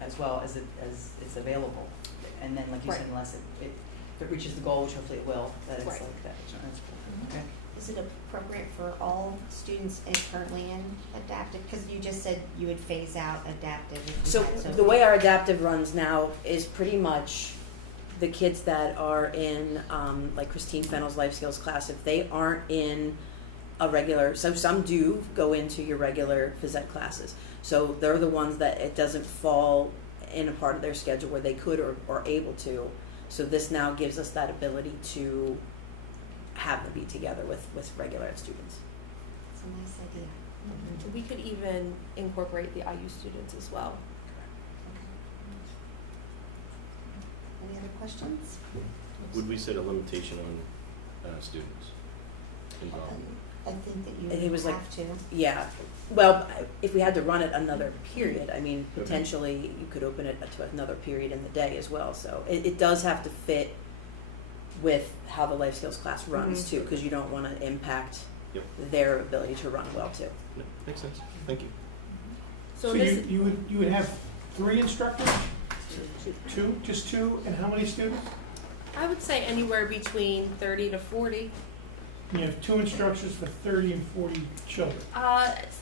as well as it's available. And then like you said, Right. unless if it reaches the goal, which hopefully it will, that it's Right. like that. That's cool. Okay. Is it appropriate for all students currently in adaptive? Because you just said you would phase out adaptive. if you So had- the way our adaptive runs now is pretty much the kids that are in, like Christine Fennell's life skills class, if they aren't in a regular, so some do go into your regular phys ed classes. So they're the ones that it doesn't fall in a part of their schedule where they could or able to. So this now gives us that ability to have them be together with regular ed students. It's a nice idea. We could even incorporate the IU students as well. Any other questions? Would we set a limitation on students involved? I think that And he you was have like- to. Yeah, well, if we had to run it another period, I mean, potentially you could open it to another period in the day as well. So it does have to fit with how the life skills class runs too, because you don't want to impact Yep. their ability to run well too. No, makes sense. Thank you. So this, you would have 3 instructors? 2, just 2, and how many students? I would say anywhere between 30 to 40. You have 2 instructors for 30 and 40 children.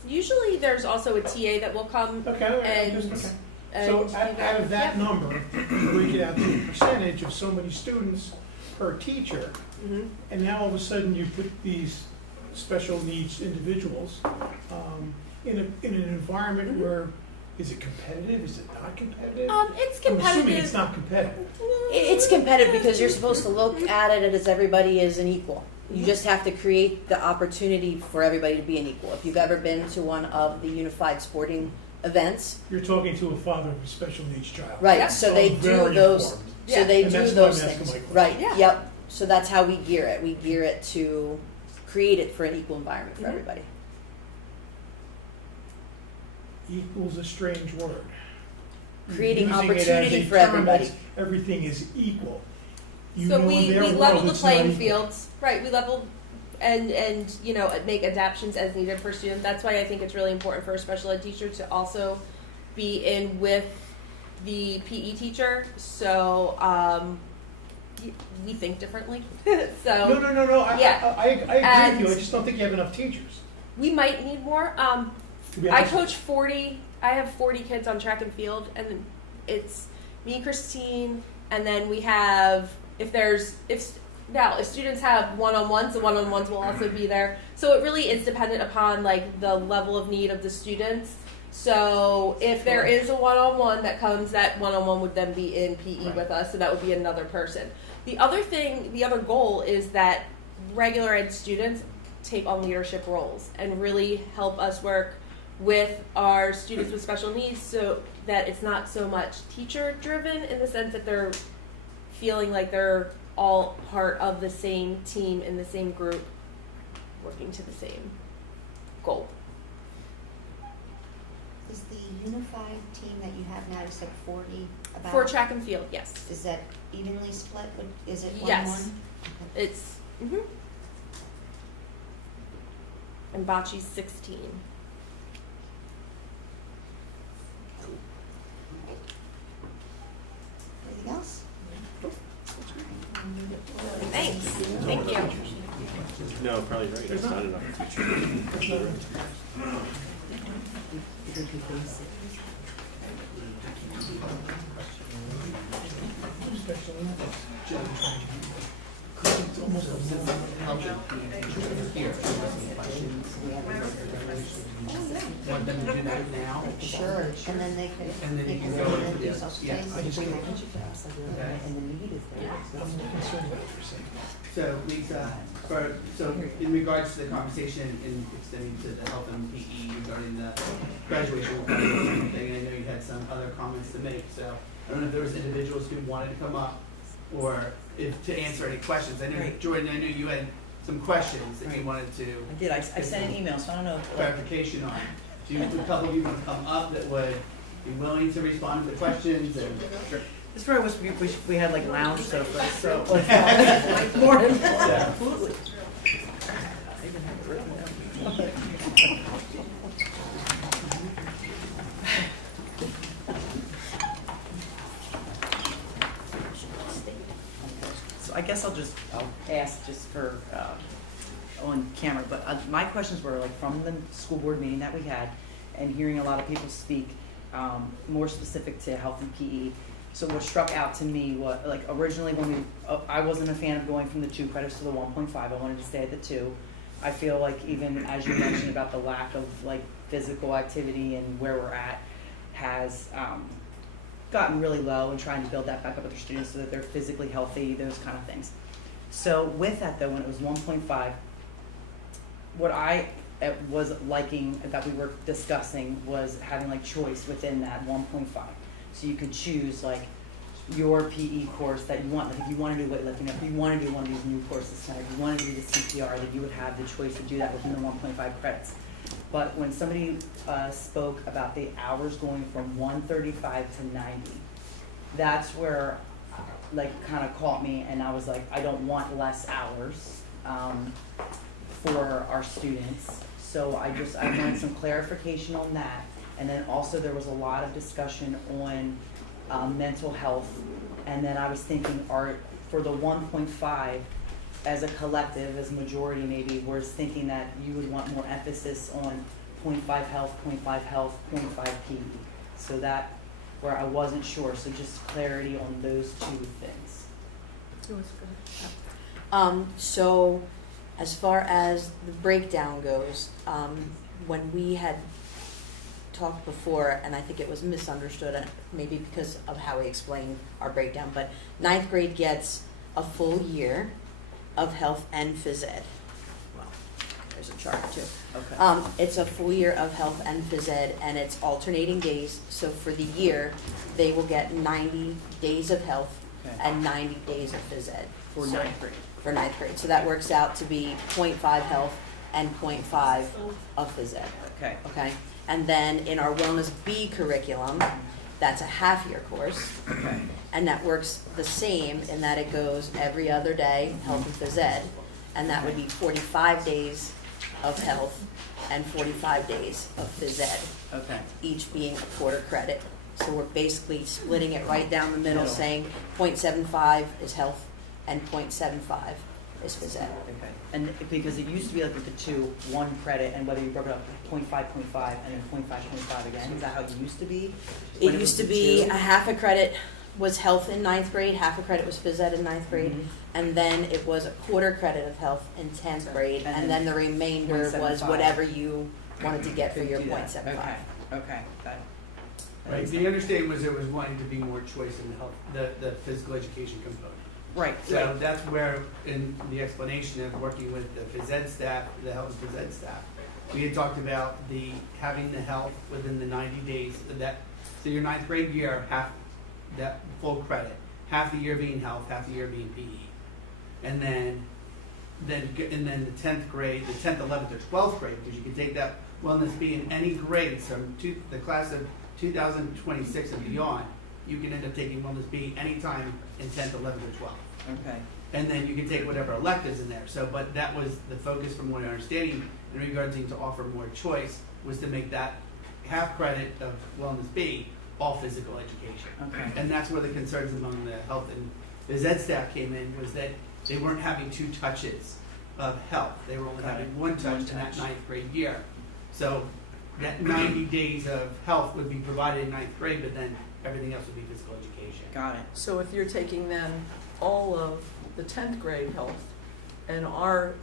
Usually there's also a TA that will come Okay, all right, and, just, okay. and So do out of that Yep. number, you break it out to a percentage of so many students per teacher, Mhm. and now all of a sudden you put these special needs individuals in an environment Mhm. where, is it competitive, is it not competitive? It's I'm assuming competitive. it's not competitive. It's competitive because you're supposed to look at it as everybody is an equal. You just have to create the opportunity for everybody to be an equal. If you've ever been to one of the unified sporting events, You're talking to a father of a special needs child. right? Yep. So they do Very those. informed. So they And do that's why I'm those asking things, my question. right? Yeah. Yep. So that's how we gear it. We gear it to create it for an equal environment for Mhm. everybody. Equals a strange word. Creating Using it as opportunity a for term everybody. as everything is equal. You So know in we their level world the it's not playing equal. fields, right? We level and you know make adaptations as needed for students. That's why I think it's really important for a special ed teacher to also be in with the PE teacher. So we think differently. So No. Yeah. I agree with you. And- I just don't think you have enough teachers. we might need more. To be I honest. coach 40. I have 40 kids on track and field, and it's me and Christine. And then we have if students have one-on-ones, the one-on-ones will also be there. So it really is dependent upon like the level of need of the students. So if there is a one-on-one that comes, that one-on-one would then be in PE Right. with us, so that would be another person. The other goal is that regular ed students take on leadership roles and really help us work with our students with special needs so that it's not so much teacher driven in the sense that they're feeling like they're all part of the same team in the same group working to the same goal. Is the unified team that you have now, you said 40 about? For track and field, yes. Is that evenly split? Is it 1-1? Yes. Okay. It's and Bocce's 16. Anything else? Thanks. Thank you. No, probably right. That's not enough teachers. Special needs. It's almost Want them to do that now? Sure, and then they could, And then they you can can go go in and into do the- self-study. Okay. And the need is there. I'm concerned about it for a second. So Lisa, so in regards to the conversation in extending to the health and PE regarding the graduation thing, I know you had some other comments to make, so I don't know if there was individuals who wanted to come up or if to answer any questions. I know, Right. Jordan, I know you had some questions that you Right. wanted to I did, I sent an email, so I don't know. clarification on. Do you, a couple of you want to come up that would be willing to respond to the questions and? This probably wish we had like lounge sofas, so. More informal. Yeah. Absolutely. So I guess I'll ask just for, on camera, but my questions were like from the school board meeting that we had and hearing a lot of people speak, more specific to health and PE. So what struck out to me was, like originally when I wasn't a fan of going from the 2 credits to the 1.5, I wanted to stay at the 2. I feel like even as you mentioned about the lack of like physical activity and where we're at has gotten really low and trying to build that back up with our students so that they're physically healthy, those kind of things. So with that though, when it was 1.5, what I was liking that we were discussing was having like choice within that 1.5. So you could choose like your PE course that you want. Like if you want to do weightlifting, if you want to do one of these new courses tonight, if you want to do the CPR, that you would have the choice to do that within the 1.5 credits. But when somebody spoke about the hours going from 135 to 90, that's where like kind of caught me, and I was like, I don't want less hours for our students. So I wanted some clarification on that. And then also there was a lot of discussion on mental health. And then I was thinking, for the 1.5, as a collective, as a majority maybe, was thinking that you would want more emphasis on 0.5 health, 0.5 health, 0.5 PE. So that, where I wasn't sure, so just clarity on those two things. So as far as the breakdown goes, when we had talked before, and I think it was misunderstood, maybe because of how we explained our breakdown, but 9th grade gets a full year of health and phys ed. Well, there's a chart too. Okay. It's a full year of health and phys ed, and it's alternating days. So for the year, they will get 90 days of health Okay. and 90 days of phys ed. For So- 9th grade. For 9th grade. So that works out to be 0.5 health and 0.5 of phys ed. Okay. Okay? And then in our Wellness B curriculum, that's a half-year course. Okay. And that works the same in that it goes every other day, health and phys ed. And that would be 45 days of health and 45 days of phys ed, Okay. each being a quarter credit. So we're basically splitting it right down the middle, saying 0.75 is health and 0.75 is phys ed. Okay. And because it used to be like with the two, one credit, and whether you broke it up 0.5, 0.5, and then 0.5, 0.5 again, is that how it used to be? When It was used to the be two? a half a credit was health in 9th grade, half a credit was phys ed in 9th grade, Mhm. and then it was a quarter credit of health in 10th grade, And and then then the remainder was 0.75. whatever you wanted to get for Could your do that. 0.75. Okay, got it. Right, the understanding was there was wanting to be more choice in the health, the physical education component. Right, So that's where, in the explanation of working with the phys ed staff, the health and phys ed staff, we had talked about having the health within the 90 days of that, so your 9th grade year, half, that full credit, half the year being health, half the year being PE. And then the 10th grade, the 10th, 11th, or 12th grade, because you can take that wellness B in any grade, so the class of 2026 and beyond, you can end up taking wellness B anytime in 10th, 11th, or 12th. okay. And then you can take whatever electives in there. So, but that was the focus from what I'm understanding in regards to offer more choice, was to make that half credit of wellness B all physical education. Okay. And that's where the concerns among the health and phys ed staff came in, was that they weren't having 2 touches of health. They were only Got having it. 1 touch in that 9th grade year. So that 90 days of health would be provided in 9th grade, but then everything else would be physical education. Got it. So if you're taking then all of the 10th grade health, and our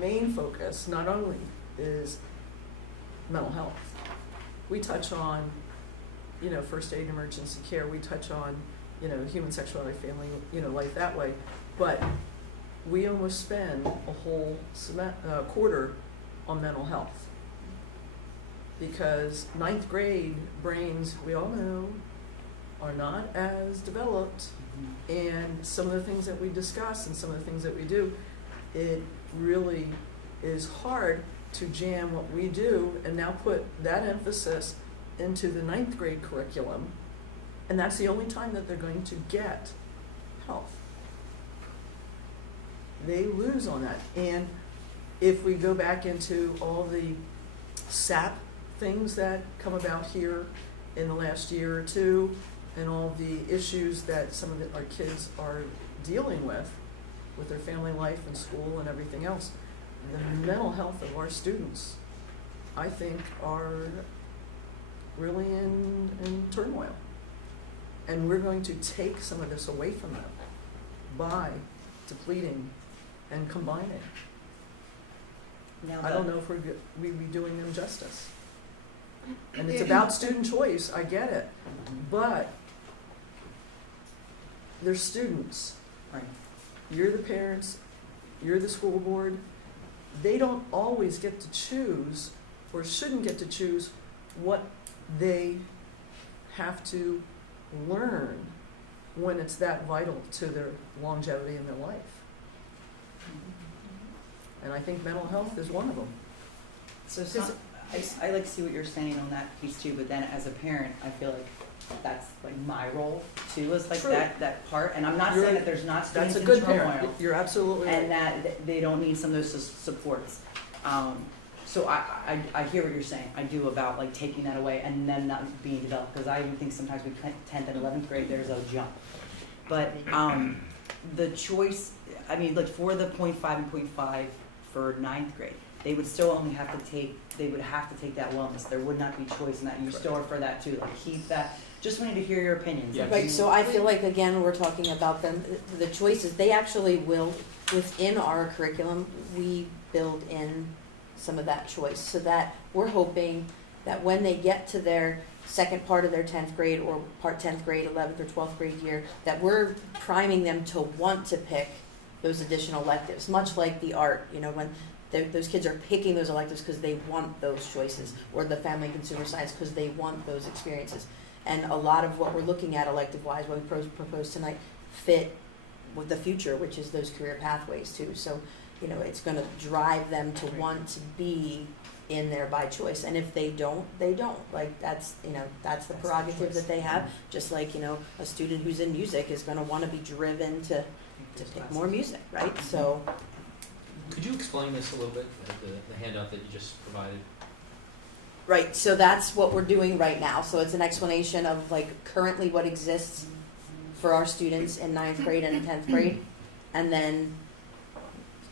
main focus not only is mental health, we touch on, first aid, emergency care, we touch on, human sexuality, family, life that way, but we almost spend a whole quarter on mental health. Because 9th grade brains, we all know, are not as developed, and some of the things that we discuss and some of the things that we do, it really is hard to jam what we do and now put that emphasis into the 9th grade curriculum, and that's the only time that they're going to get health. They lose on that. And if we go back into all the SAP things that come about here in the last year or two, and all the issues that some of our kids are dealing with their family life and school and everything else, the mental health of our students, I think, are really in turmoil. And we're going to take some of this away from them by depleting and combining. Now I don't know if we'd be doing them justice. And it's about student choice, I get it, but they're students. Right. you're the parents, you're the school board. They don't always get to choose, or shouldn't get to choose, what they have to learn when it's that vital to their longevity in their life. And I think mental health is one of them. So I like to see what you're saying on that piece too, but then as a parent, I feel like that's like my role too, is like True. that part. And I'm not You're- saying that there's not That's students a in good turmoil. parent. You're absolutely And right. that they don't need some of those supports. So I hear what you're saying. I do about like taking that away and then not being developed, because I even think sometimes with 10th and 11th grade there's a jump. But the choice, I mean, like for the 0.5 and 0.5 for 9th grade, they would still only have to take, they would have to take that wellness. There would not be choice in that. You still are for that too. Like keep that. Just wanted to hear your opinions. Like, Right, so I feel like, again, we're talking about them, the choices, they actually will, within our curriculum, we build in some of that choice, so that we're hoping that when they get to their second part of their 10th grade or part 10th grade, 11th or 12th grade year, that we're priming them to want to pick those additional electives, much like the art, you know, when those kids are picking those electives because they want those choices, or the family and consumer science because they want those experiences. And a lot of what we're looking at elective-wise, what we propose tonight, fit with the future, which is those career pathways too. So, you know, it's going to drive them to want to be in there by choice. And if they don't, they don't. Like that's, you know, that's the prerogative that they have. Just like, you know, a student who's in music is going to want to be driven to pick more music, right? So, Could you explain this a little bit, the handout that you just provided? right, so that's what we're doing right now. So it's an explanation of like currently what exists for our students in 9th grade and in 10th grade. And then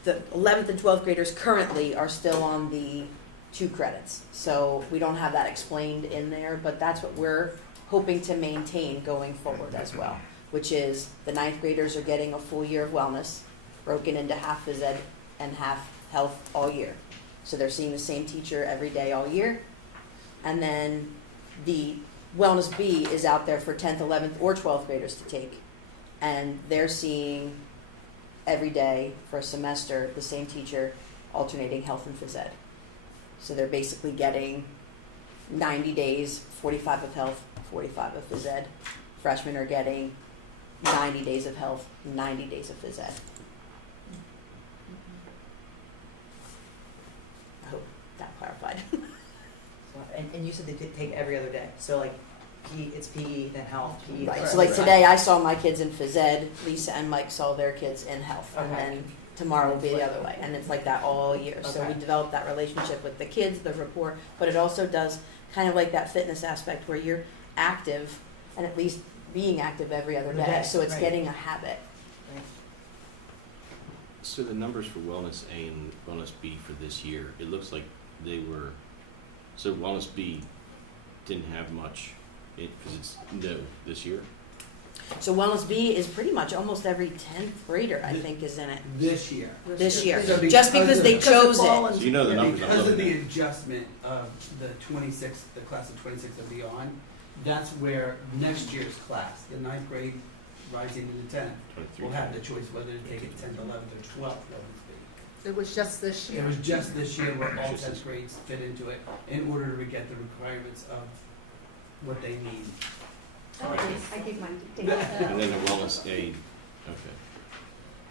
the 11th and 12th graders currently are still on the 2 credits. So we don't have that explained in there, but that's what we're hoping to maintain going forward as well, which is the 9th graders are getting a full year of wellness broken into half phys ed and half health all year. So they're seeing the same teacher every day all year. And then the Wellness B is out there for 10th, 11th, or 12th graders to take. And they're seeing every day for a semester the same teacher alternating health and phys ed. So they're basically getting 90 days, 45 of health, 45 of phys ed. Freshmen are getting 90 days of health, 90 days of phys ed. I hope that clarified. and you said they could take every other day. So like it's PE, then health, PE. Right. So like today I saw my kids in phys ed, Lisa and Mike saw their kids in health, and Okay. then tomorrow will be the other way, and it's like that all year. So Okay. we develop that relationship with the kids, the rapport, but it also does kind of like that fitness aspect where you're active and at least being active every other day. So it's right. getting a habit. So the numbers for Wellness A and Wellness B for this year, it looks like they were, so Wellness B didn't have much, because it's new this year. So Wellness B is pretty much almost every 10th grader, I think, is in it This year. this year. So Just because they chose it. So you know the Yeah, numbers I'm because of looking the at. adjustment of the 26, the class of 26 and beyond, that's where next year's class, the 9th grade rising to the 10th, 23. will have the choice whether to take it 10th, 11th, or 12th. Wellness It was just this B. year. It was just this year where all 10th grades fit into it in order to get the requirements of what they need. I gave mine to Dave. And then the Wellness A, okay.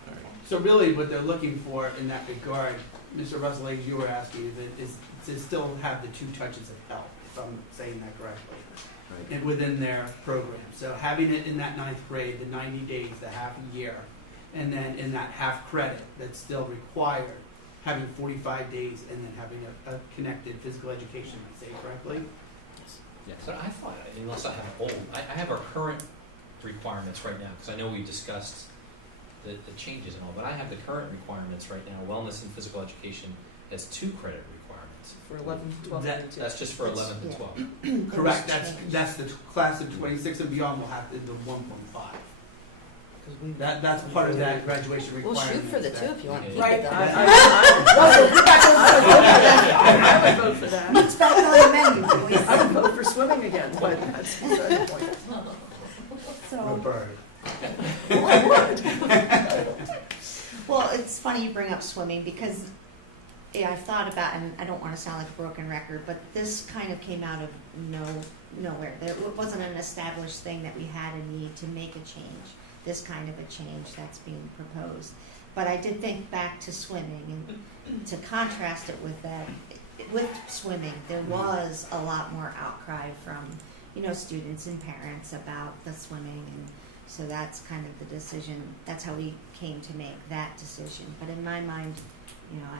All right. So really what they're looking for in that regard, Mr. Russell, as you were asking, is to still have the 2 touches of health, if I'm saying that correctly, and within their program. So having it in that 9th grade, the 90 days, the half a year, and then in that half credit that's still required, having 45 days and then having a connected physical education, I say correctly? Yeah, so I thought, unless I have old, I have our current requirements right now, because I know we discussed the changes and all, but I have the current requirements right now. Wellness and physical education has 2 credit requirements. For 11th, 12th, That- and 2. That's just for 11th and Yeah. 12th. Correct, that's the class of 26 and beyond will have to do 1.5. That's part of that graduation We'll requirement. shoot for the 2 if you want to keep Right. it. I would vote for that. It's back on the menu, boys. I would vote for swimming again, but that's beside the point. A So, bird. Well, I would. funny you bring up swimming because I've thought about, and I don't want to sound like a broken record, but this kind of came out of nowhere. There wasn't an established thing that we had a need to make a change, this kind of a change that's being proposed. But I did think back to swimming, and to contrast it with that, with swimming, there was a lot more outcry from, students and parents about the swimming, and so that's kind of the decision. That's how we came to make that decision. But in my mind, I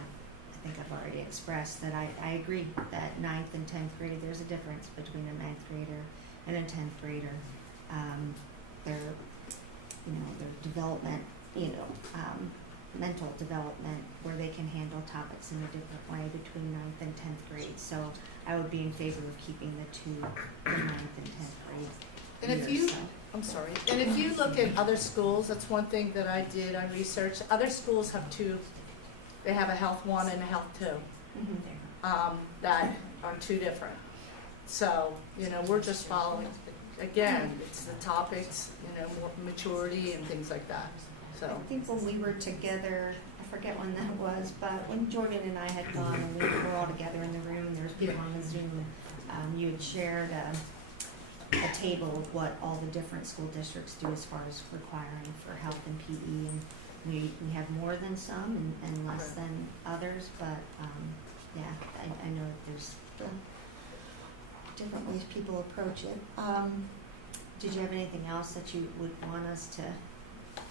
think I've already expressed that I agree that 9th and 10th grade, there's a difference between a 9th grader and a 10th grader. Their development, mental development, where they can handle topics in a different way between 9th and 10th grade. So I would be in favor of keeping the 9th and 10th grade. And if you, I'm sorry, and if you look at other schools, that's one thing that I did on research. Other schools have two, they have a health 1 and a health 2, that are two different. So, we're just following, again, it's the topics, more maturity and things like that, so. I think when we were together, I forget when that was, but when Jordan and I had gone and we were all together in the room, there was people on the Zoom, you had shared a table of what all the different school districts do as far as requiring for health and PE, and we have more than some and less than others, but I know that there's different ways people approach it. Did you have anything else that you would want us to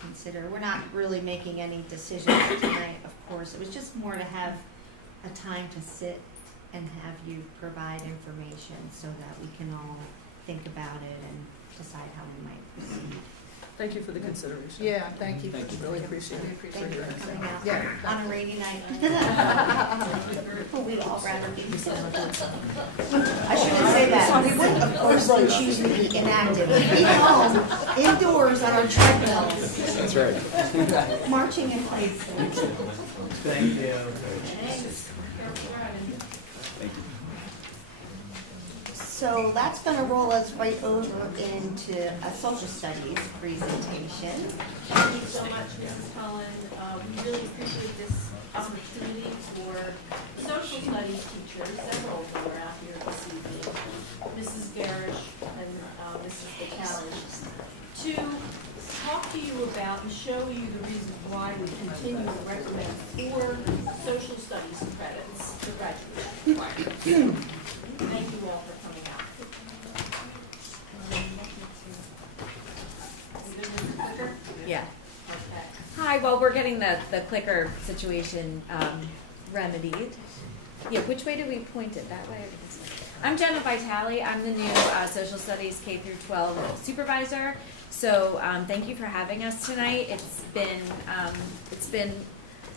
consider? We're not really making any decisions tonight, of course. It was just more to have a time to sit and have you provide information so that we can all think about it and decide how we might proceed. Thank you for the consideration. Yeah, thank you. Really appreciate it. Thank you for coming out Yeah. on a rainy night. We'd all rather be I shouldn't say that. We would, of course, choose to be inactive. Be home, indoors on our treadmills, That's right. marching in place. Thank you. So that's going to roll us right over into a social studies presentation. Thank you so much, Mrs. Cullen. We really appreciate this opportunity for social studies teachers, several of them are out here this evening, Mrs. Garish and Mrs. Vitale, to talk to you about and show you the reasons why we continue to recommend 4 social studies credits for graduation. Thank you all for coming out. Yeah. Okay. Hi, well, we're getting the clicker situation remedied. Yeah, which way do we point it? That way? I'm Jenna Vitale. I'm the new Social Studies K through 12 supervisor. So thank you for having us tonight. It's been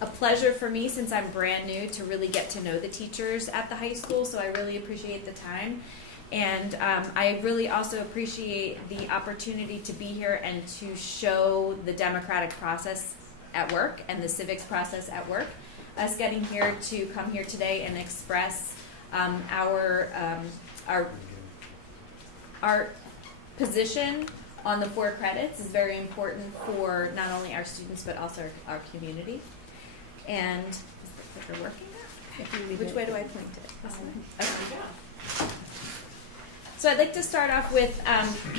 a pleasure for me since I'm brand new to really get to know the teachers at the high school. So I really appreciate the time. And I really also appreciate the opportunity to be here and to show the democratic process at work and the civics process at work. Us getting here to come here today and express our position on the 4 credits is very important for not only our students but also our community. And is the clicker working now? Which way do I point it? This way? Okay. So I'd like to start off with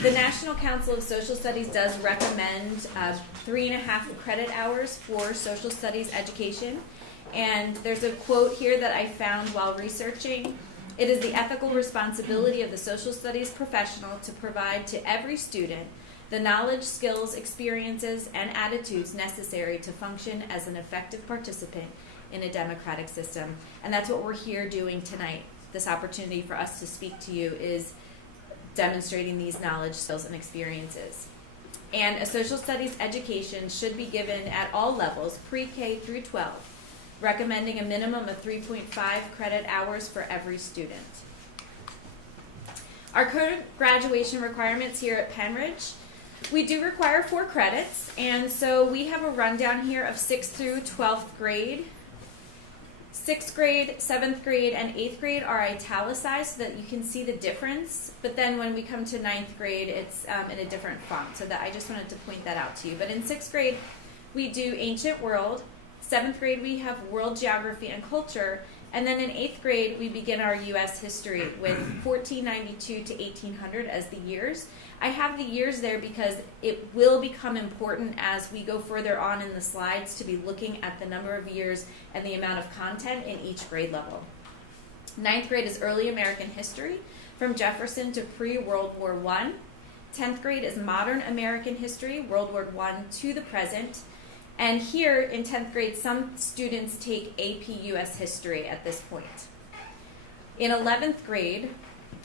the National Council of Social Studies does recommend 3.5 credit hours for social studies education. And there's a quote here that I found while researching. It is the ethical responsibility of the social studies professional to provide to every student the knowledge, skills, experiences, and attitudes necessary to function as an effective participant in a democratic system. And that's what we're here doing tonight. This opportunity for us to speak to you is demonstrating these knowledge, skills, and experiences. And a social studies education should be given at all levels, pre-K through 12, recommending a minimum of 3.5 credit hours for every student. Our current graduation requirements here at Penridge, we do require 4 credits, and so we have a rundown here of 6th through 12th grade. 6th grade, 7th grade, and 8th grade are italicized so that you can see the difference. But then when we come to 9th grade, it's in a different font. So that I just wanted to point that out to you. But in 6th grade, we do Ancient World, 7th grade, we have world geography and culture. And then in 8th grade, we begin our U.S. history with 1492 to 1800 as the years. I have the years there because it will become important as we go further on in the slides to be looking at the number of years and the amount of content in each grade level. 9th grade is early American history from Jefferson to pre-World War I. 10th grade is modern American history, World War I to the present. And here in 10th grade, some students take AP US history at this point. In 11th grade,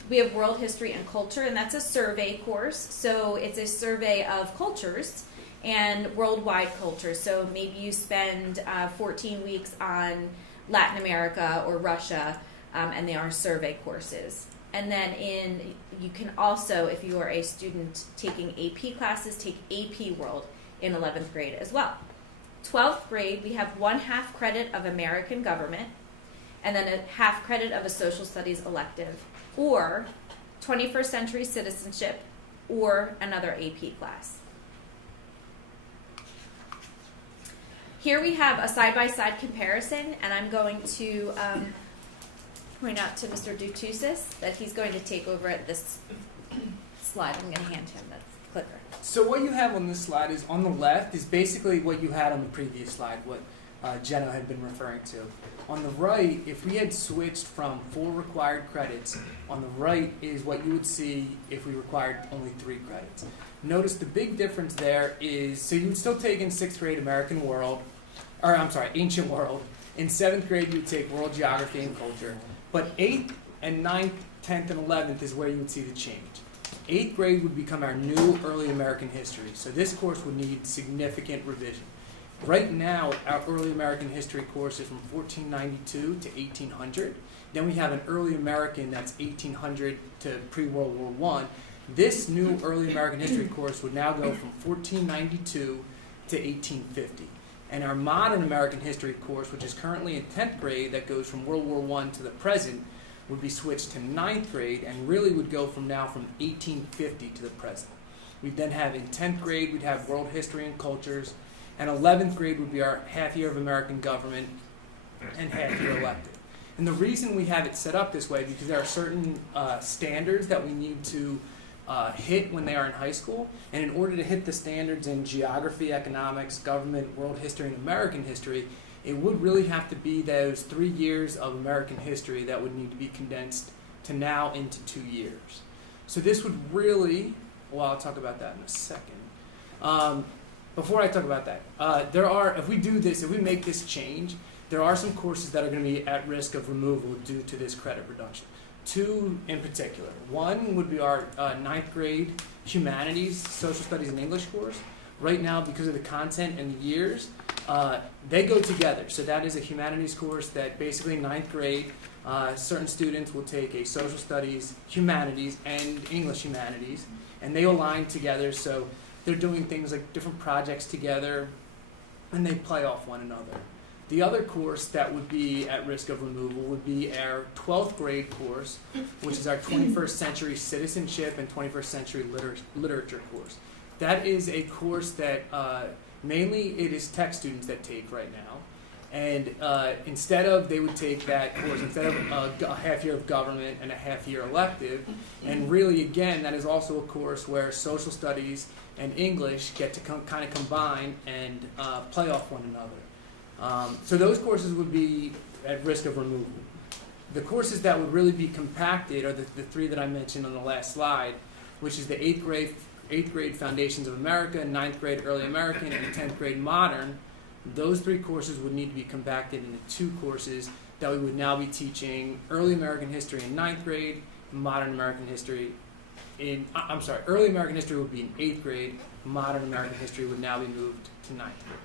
we have world history and culture, and that's a survey course. So it's a survey of cultures and worldwide culture. So maybe you spend 14 weeks on Latin America or Russia, and they are survey courses. And then you can also, if you are a student taking AP classes, take AP World in 11th grade as well. 12th grade, we have 1/2 credit of American government, and then a 1/2 credit of a social studies elective, or 21st century citizenship, or another AP class. Here we have a side-by-side comparison, and I'm going to point out to Mr. Dutusis that he's going to take over at this slide. I'm going to hand him the clicker. So what you have on this slide is on the left is basically what you had on the previous slide, what Jenna had been referring to. On the right, if we had switched from 4 required credits, on the right is what you would see if we required only 3 credits. Notice the big difference there is, so you would still take in 6th grade Ancient World. In 7th grade, you would take World Geography and Culture. But 8th and 9th, 10th, and 11th is where you would see the change. 8th grade would become our new early American history. So this course would need significant revision. Right now, our early American history course is from 1492 to 1800. Then we have an early American that's 1800 to pre-World War I. This new early American history course would now go from 1492 to 1850. And our modern American history course, which is currently in 10th grade, that goes from World War I to the present, would be switched to 9th grade and really would go from 1850 to the present. We'd then have in 10th grade, we'd have world history and cultures, and 11th grade would be our half year of American government and half year elective. And the reason we have it set up this way, because there are certain standards that we need to hit when they are in high school, and in order to hit the standards in geography, economics, government, world history, and American history, it would really have to be those 3 years of American history that would need to be condensed to now into 2 years. So this would really, well, I'll talk about that in a second. Before I talk about that, if we do this, if we make this change, there are some courses that are going to be at risk of removal due to this credit reduction. 2 in particular. One would be our 9th grade humanities, social studies, and English course. Right now, because of the content and the years, they go together. So that is a humanities course that basically 9th grade, certain students will take a social studies, humanities, and English humanities, and they align together. So they're doing things like different projects together, and they play off one another. The other course that would be at risk of removal would be our 12th grade course, which is our 21st century citizenship and 21st century literature course. That is a course that mainly it is tech students that take right now. And they would take that course, instead of a half year of government and a half year elective, and really again, that is also a course where social studies and English get to kind of combine and play off one another. So those courses would be at risk of removal. The courses that would really be compacted are the 3 that I mentioned on the last slide, which is the 8th grade Foundations of America, 9th grade Early American, and 10th grade Modern. Those 3 courses would need to be compacted into 2 courses that we would now be teaching Early American History in 9th grade, Modern American History Early American History would be in 8th grade, Modern American History would now be moved to 9th grade.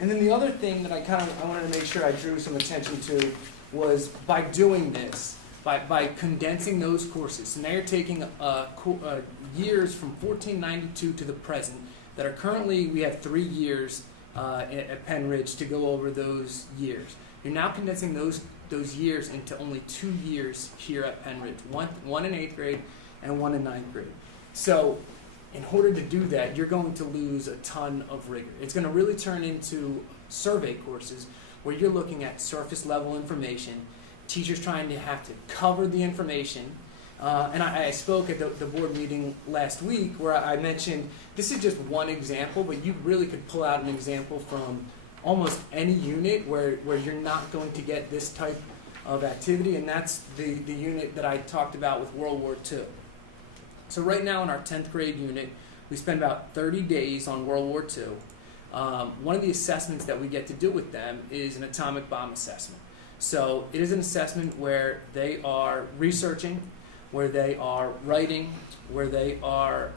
And then the other thing that I wanted to make sure I drew some attention to was by doing this, by condensing those courses. So now you're taking years from 1492 to the present that are currently, we have 3 years at Penn Ridge to go over those years. You're now condensing those years into only 2 years here at Penn Ridge, one in 8th grade and one in 9th grade. So In order to do that, you're going to lose a ton of rigor. It's going to really turn into survey courses where you're looking at surface level information, teachers trying to have to cover the information. And I spoke at the board meeting last week where I mentioned this is just one example, but you really could pull out an example from almost any unit where you're not going to get this type of activity, and that's the unit that I talked about with World War II. So right now in our 10th grade unit, we spend about 30 days on World War II. One of the assessments that we get to do with them is an atomic bomb assessment. So it is an assessment where they are researching, where they are writing, where they are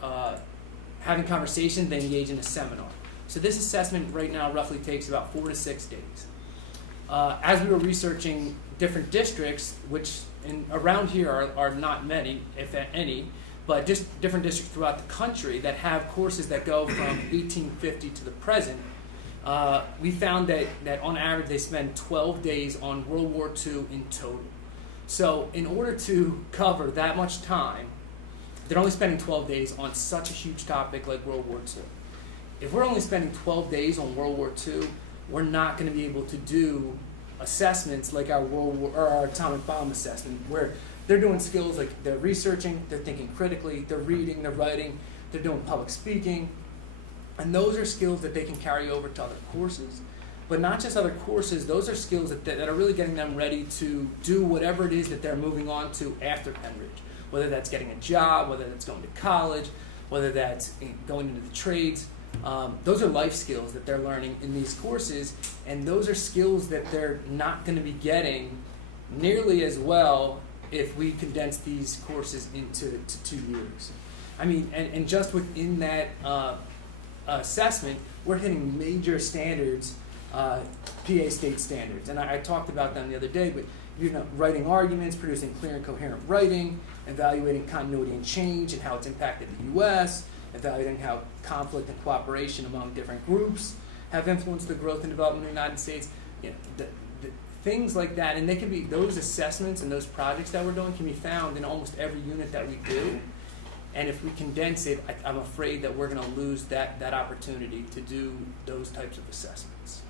having conversations, they engage in a seminar. So this assessment right now roughly takes about 4 to 6 days. As we were researching different districts, which around here are not many, if any, but just different districts throughout the country that have courses that go from 1850 to the present, we found that on average they spend 12 days on World War II in total. So in order to cover that much time, they're only spending 12 days on such a huge topic like World War II. If we're only spending 12 days on World War II, we're not going to be able to do assessments like our atomic bomb assessment, where they're doing skills like they're researching, they're thinking critically, they're reading, they're writing, they're doing public speaking, and those are skills that they can carry over to other courses. But not just other courses, those are skills that are really getting them ready to do whatever it is that they're moving on to after Pennridge, whether that's getting a job, whether that's going to college, whether that's going into the trades. Those are life skills that they're learning in these courses, and those are skills that they're not going to be getting nearly as well if we condense these courses into 2 years. I mean, and just within that assessment, we're hitting major standards, PA state standards, and I talked about them the other day, but writing arguments, producing clear and coherent writing, evaluating continuity and change and how it's impacted the U.S., evaluating how conflict and cooperation among different groups have influenced the growth and development of the United States. The things like that, and they can be, those assessments and those projects that we're doing can be found in almost every unit that we do. And if we condense it, I'm afraid that we're going to lose that opportunity to do those types of assessments.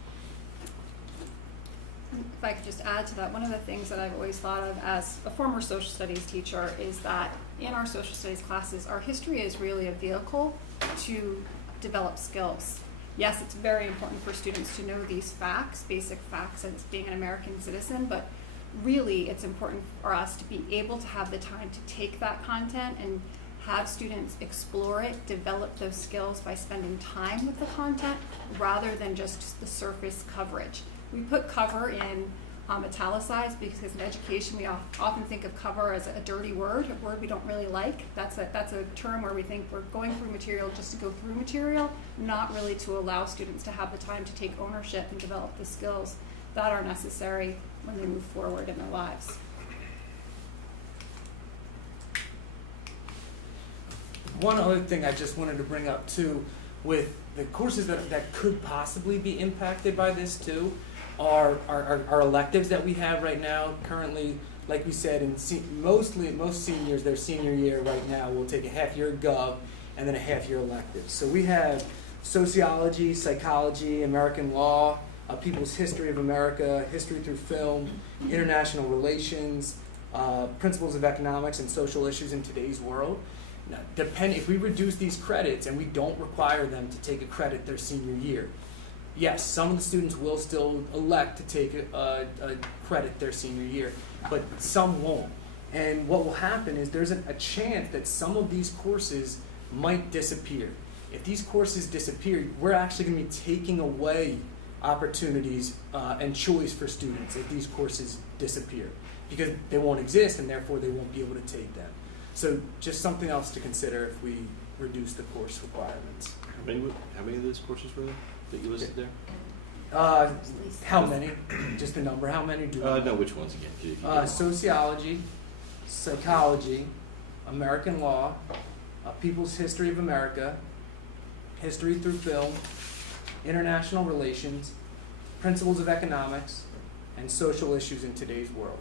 If I could just add to that, one of the things that I've always thought of as a former social studies teacher is that in our social studies classes, our history is really a vehicle to develop skills. Yes, it's very important for students to know these facts, basic facts, as being an American citizen, but really it's important for us to be able to have the time to take that content and have students explore it, develop those skills by spending time with the content rather than just the surface coverage. We put cover in italicized because in education we often think of cover as a dirty word, a word we don't really like. That's a term where we think we're going through material just to go through material, not really to allow students to have the time to take ownership and develop the skills that are necessary when they move forward in their lives. One other thing I just wanted to bring up too, with the courses that could possibly be impacted by this too, are electives that we have right now. Currently, like we said, most seniors, their senior year right now will take a half-year gov and then a half-year elective. So we have sociology, psychology, American law, people's history of America, history through film, international relations, principles of economics and social issues in today's world. Now, if we reduce these credits and we don't require them to take a credit their senior year, yes, some of the students will still elect to take a credit their senior year, but some won't. And what will happen is there's a chance that some of these courses might disappear. If these courses disappear, we're actually going to be taking away opportunities and choice for students if these courses disappear, because they won't exist and therefore they won't be able to take them. So just something else to consider if we reduce the course requirements. How many of those courses were there that you listed there? How many? Just a number. How many do you No, which ones again? Sociology, psychology, American law, people's history of America, history through film, international relations, principles of economics, and social issues in today's world.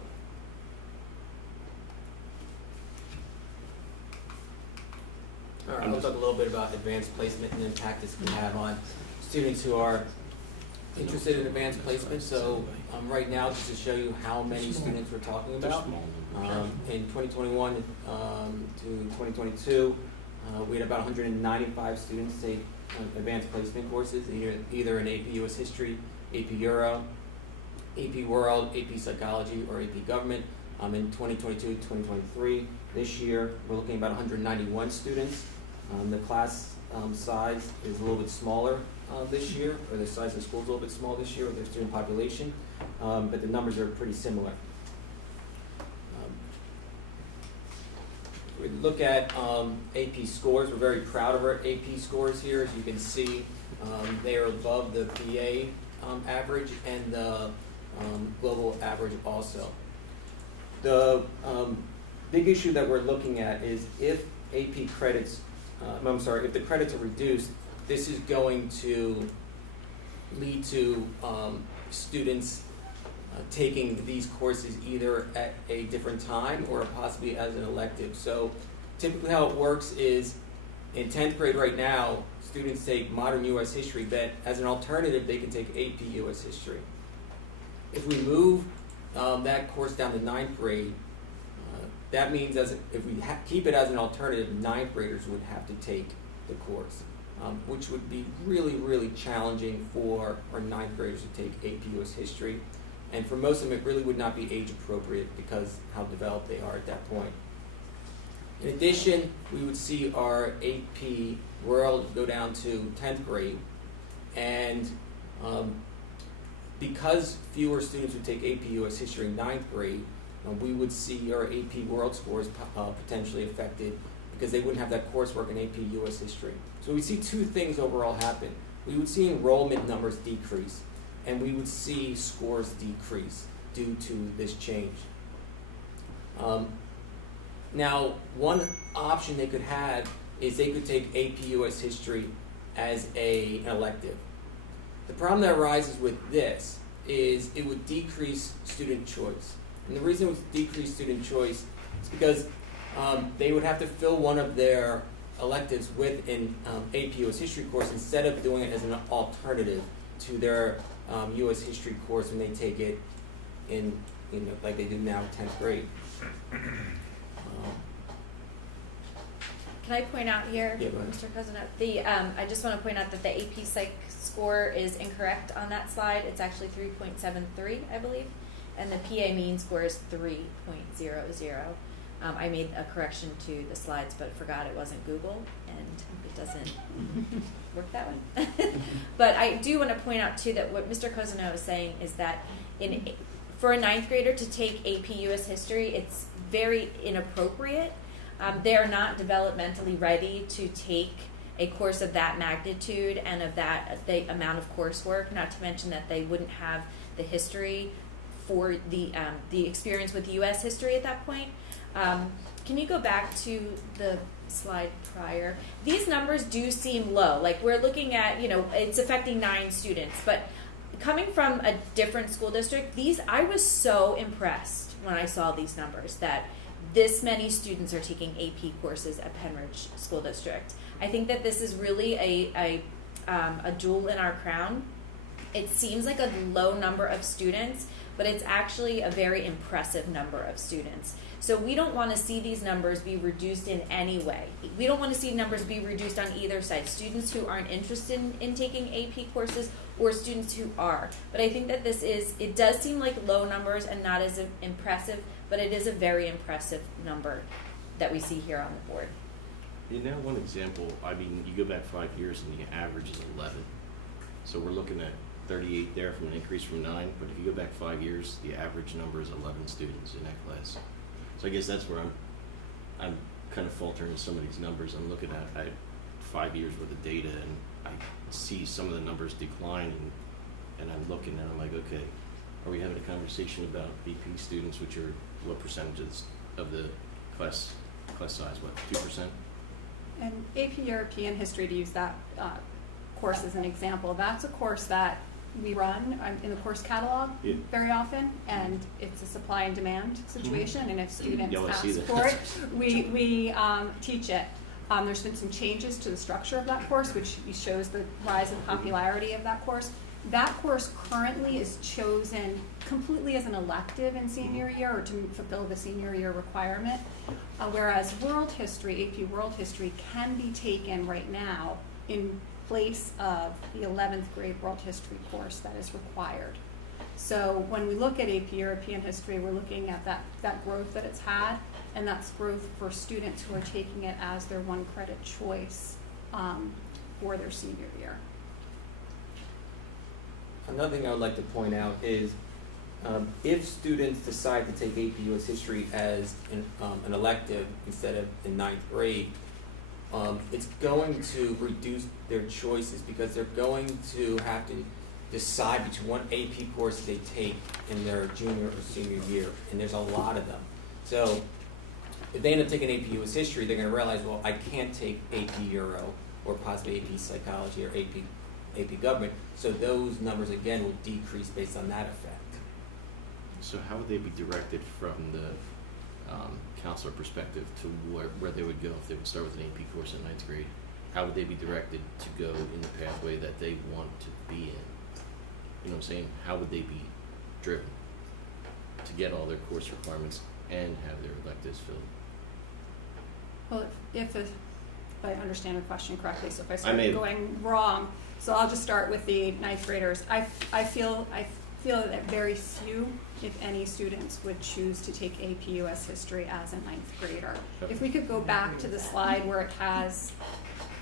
Alright, I'll talk a little bit about advanced placement and the impact this can have on students who are interested in advanced placement. So right now, just to show you how many students we're talking about, in 2021 to 2022, we had about 195 students take advanced placement courses, either in AP US History, AP Euro, AP World, AP Psychology, or AP Government. In 2022 to 2023, this year, we're looking at about 191 students. The class size is a little bit smaller this year, or the size of the school is a little bit small this year with their student population, but the numbers are pretty similar. We look at AP scores. We're very proud of our AP scores here. As you can see, they are above the PA average and the global average also. The big issue that we're looking at is if AP credits, if the credits are reduced, this is going to lead to students taking these courses either at a different time or possibly as an elective. So typically how it works is in 10th grade right now, students take modern US history, but as an alternative, they can take AP US history. If we move that course down to 9th grade, that means if we keep it as an alternative, 9th graders would have to take the course, which would be really, really challenging for our 9th graders to take AP US history. And for most of them, it really would not be age appropriate because how developed they are at that point. In addition, we would see our AP World go down to 10th grade, and because fewer students would take AP US History in 9th grade, we would see our AP World scores potentially affected because they wouldn't have that coursework in AP US History. So we see two things overall happen. We would see enrollment numbers decrease, and we would see scores decrease due to this change. Now, one option they could have is they could take AP US History as an elective. The problem that arises with this is it would decrease student choice. And the reason it would decrease student choice is because they would have to fill one of their electives with an AP US History course instead of doing it as an alternative to their US History course when they take it in like they do now 10th grade. Can I point out here, Yeah, go ahead. Mr. President, I just want to point out that the AP Psych score is incorrect on that slide. It's actually 3.73, I believe, and the PA mean score is 3.00. I made a correction to the slides, but forgot it wasn't Google, and it doesn't work that way. But I do want to point out, too, that what Mr. Cousino is saying is that for a 9th grader to take AP US History, it's very inappropriate. They are not developmentally ready to take a course of that magnitude and of the amount of coursework, not to mention that they wouldn't have the history for the experience with US history at that point. Can you go back to the slide prior? These numbers do seem low. Like we're looking at, it's affecting 9 students, but coming from a different school district, I was so impressed when I saw these numbers that this many students are taking AP courses at Penridge School District. I think that this is really a jewel in our crown. It seems like a low number of students, but it's actually a very impressive number of students. So we don't want to see these numbers be reduced in any way. We don't want to see numbers be reduced on either side. Students who aren't interested in taking AP courses or students who are. But I think that it does seem like low numbers and not as impressive, but it is a very impressive number that we see here on the board. In that one example, you go back 5 years and the average is 11. So we're looking at 38 there from an increase from 9, but if you go back 5 years, the average number is 11 students in that class. So I guess that's where I'm kind of faltering with some of these numbers. I'm looking at 5 years worth of data, and I see some of the numbers declining, and I'm looking and I'm like, okay, are we having a conversation about BP students, which are what percentages of the class size? What, 2%? And AP European History, to use that course as an example, that's a course that we run in the course catalog very often, and it's a supply and demand situation, and if students ask for it, we teach it. There's been some changes to the structure of that course, which shows the rise in popularity of that course. That course currently is chosen completely as an elective in senior year, or to fulfill the senior year requirement, whereas world history, AP World History, can be taken right now in place of the 11th grade world history course that is required. So when we look at AP European History, we're looking at that growth that it's had, and that's growth for students who are taking it as their one credit choice for their senior year. Another thing I would like to point out is if students decide to take AP US History as an elective instead of in 9th grade, it's going to reduce their choices because they're going to have to decide between what AP course they take in their junior or senior year, and there's a lot of them. So if they end up taking AP US History, they're going to realize, well, I can't take AP Euro or possibly AP Psychology or AP Government, so those numbers again will decrease based on that effect. So how would they be directed from the counselor perspective to where they would go if they would start with an AP course in 9th grade? How would they be directed to go in the pathway that they want to be in? You know what I'm saying? How would they be driven to get all their course requirements and have their electives filled? Well, if I understand your question correctly, so if I I start may- going wrong, so I'll just start with the 9th graders. I feel that very few, if any, students would choose to take AP US History as a 9th grader. If we could go back to the slide where it has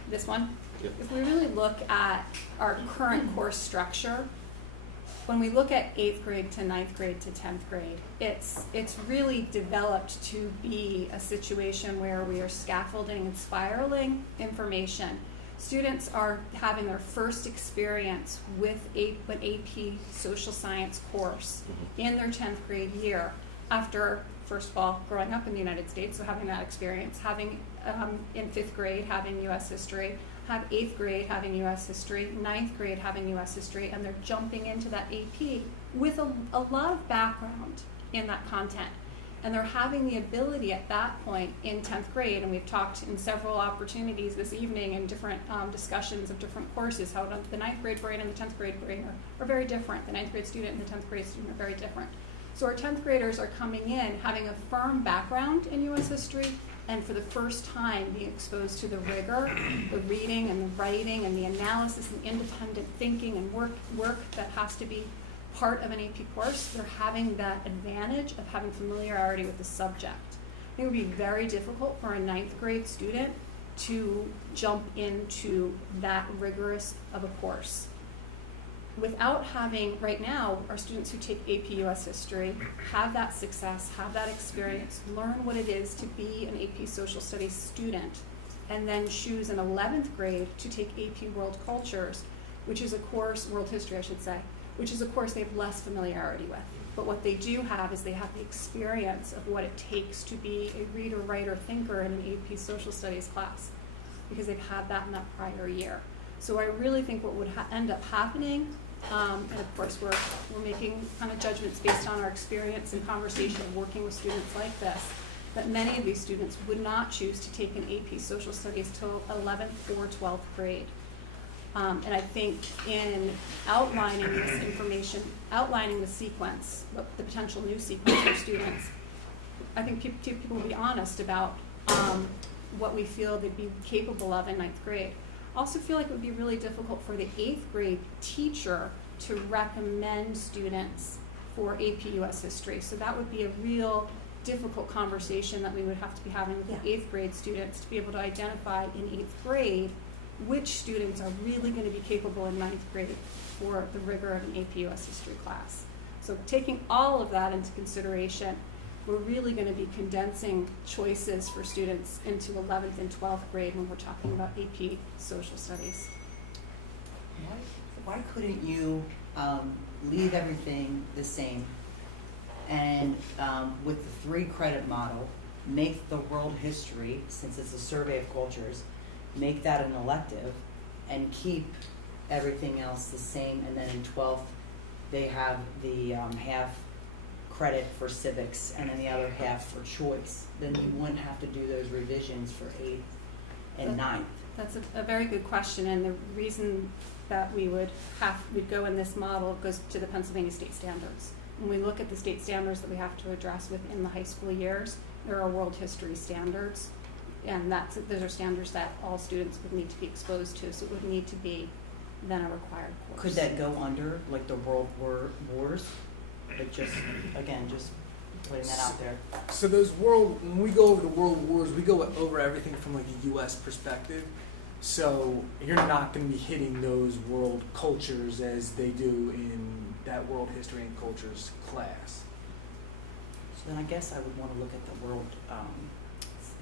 this one. Yep. If we really look at our current course structure, when we look at 8th grade to 9th grade to 10th grade, it's really developed to be a situation where we are scaffolding and spiraling information. Students are having their first experience with an AP social science course in their 10th grade year after, first of all, growing up in the United States, so having that experience, having in 5th grade having US history, have 8th grade having US history, 9th grade having US history, and they're jumping into that AP with a lot of background in that content. And they're having the ability at that point in 10th grade, and we've talked in several opportunities this evening in different discussions of different courses, how the 9th grade brain and the 10th grade brain are very different. The 9th grade student and the 10th grade student are very different. So our 10th graders are coming in having a firm background in US history, and for the first time being exposed to the rigor, the reading and the writing and the analysis and independent thinking and work that has to be part of an AP course. They're having that advantage of having familiarity with the subject. I think it would be very difficult for a 9th grade student to jump into that rigorous of a course. Without having, right now, our students who take AP US History have that success, have that experience, learn what it is to be an AP Social Studies student, and then choose in 11th grade to take AP World Cultures, which is a course, World History I should say, which is a course they have less familiarity with. But what they do have is they have the experience of what it takes to be a reader, writer, thinker in an AP Social Studies class, because they've had that in that prior year. So I really think what would end up happening, and of course we're making kind of judgments based on our experience and conversation of working with students like this, that many of these students would not choose to take an AP Social Studies till 11th or 12th grade. And I think in outlining this information, outlining the sequence, the potential new sequence for students, I think people will be honest about what we feel they'd be capable of in 9th grade. I also feel like it would be really difficult for the 8th grade teacher to recommend students for AP US History. So that would be a real difficult conversation that we would have to be having with the 8th grade students to be able to identify in 8th grade which students are really going to be capable in 9th grade for the rigor of an AP US History class. So taking all of that into consideration, we're really going to be condensing choices for students into 11th and 12th grade when we're talking about AP Social Studies. Why couldn't you leave everything the same and with the 3 credit model, make the world history, since it's a survey of cultures, make that an elective and keep everything else the same, and then in 12th they have the half credit for civics and then the other half for choice. Then you wouldn't have to do those revisions for 8th and ninth? That's a very good question, and the reason that we'd go in this model goes to the Pennsylvania state standards. When we look at the state standards that we have to address within the high school years, there are world history standards, and those are standards that all students would need to be exposed to, so it would need to be then a required course. Could that go under like the World Wars? Like just putting that out there. So when we go over the world wars, we go over everything from like a U.S. perspective. So you're not going to be hitting those world cultures as they do in that world history and cultures class. So then I guess I would want to look at the world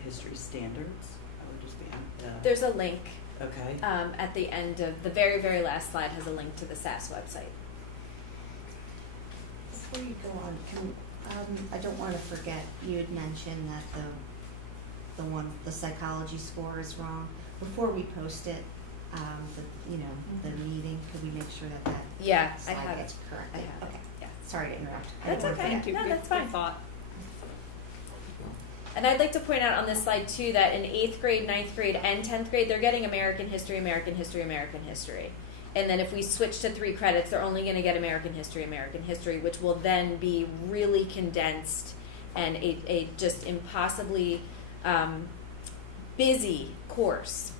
history standards. I would just be There's a link. Okay. At the end of the very, very last slide has a link to the SAS website. Before you go on, I don't want to forget, you had mentioned that the psychology score is wrong. Before we post it, the meeting, could we make sure that Yeah, I slide have gets it. correct? I have Okay. Yeah. Sorry to interrupt. That's okay. Thank you. No, Good- that's fine. good thought. And I'd like to point out on this slide too that in 8th grade, 9th grade, and 10th grade, they're getting American history, American history, American history. And then if we switch to 3 credits, they're only going to get American history, which will then be really condensed and a just impossibly busy course.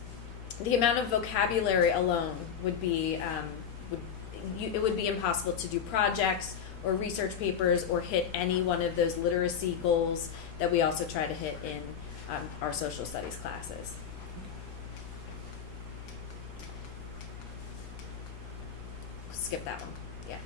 The amount of vocabulary alone would be it would be impossible to do projects or research papers or hit any one of those literacy goals that we also try to hit in our social studies classes. Skip that one. Yeah.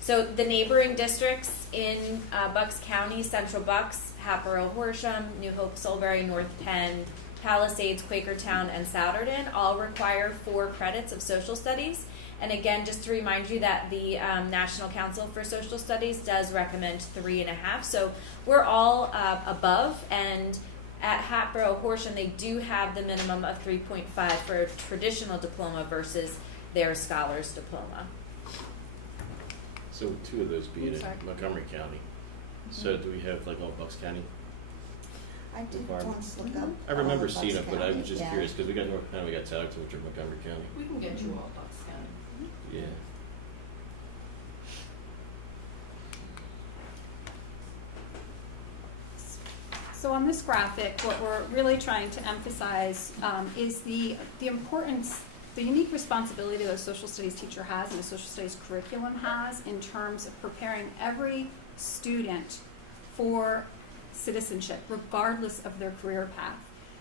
So the neighboring districts in Bucks County, Central Bucks, Hatboro, Horsham, New Hope, Solbury, North Penn, Palisades, Quakertown, and Souderton all require 4 credits of social studies. And again, just to remind you that the National Council for Social Studies does recommend 3.5. So we're all above, and at Hatboro, Horsham, they do have the minimum of 3.5 for a traditional diploma versus their scholars diploma. So 2 of those being in Sorry. Montgomery County. So do we have like all Bucks County? I did requirement? once look up. I remember all of seeing Bucks it, but I County, was just yeah. curious because we got North County, we got Souderton, which are Montgomery County. We can get you all Bucks County. Yeah. So on this graphic, what we're really trying to emphasize is the importance, the unique responsibility that a social studies teacher has and a social studies curriculum has in terms of preparing every student for citizenship, regardless of their career path.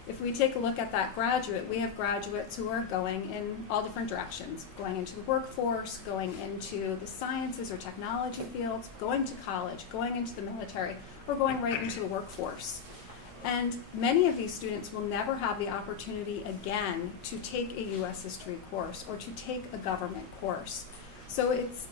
If we take a look at that graduate, we have graduates who are going in all different directions, going into the workforce, going into the sciences or technology fields, going to college, going into the military, or going right into the workforce. And many of these students will never have the opportunity again to take a U.S. history course or to take a government course. So it's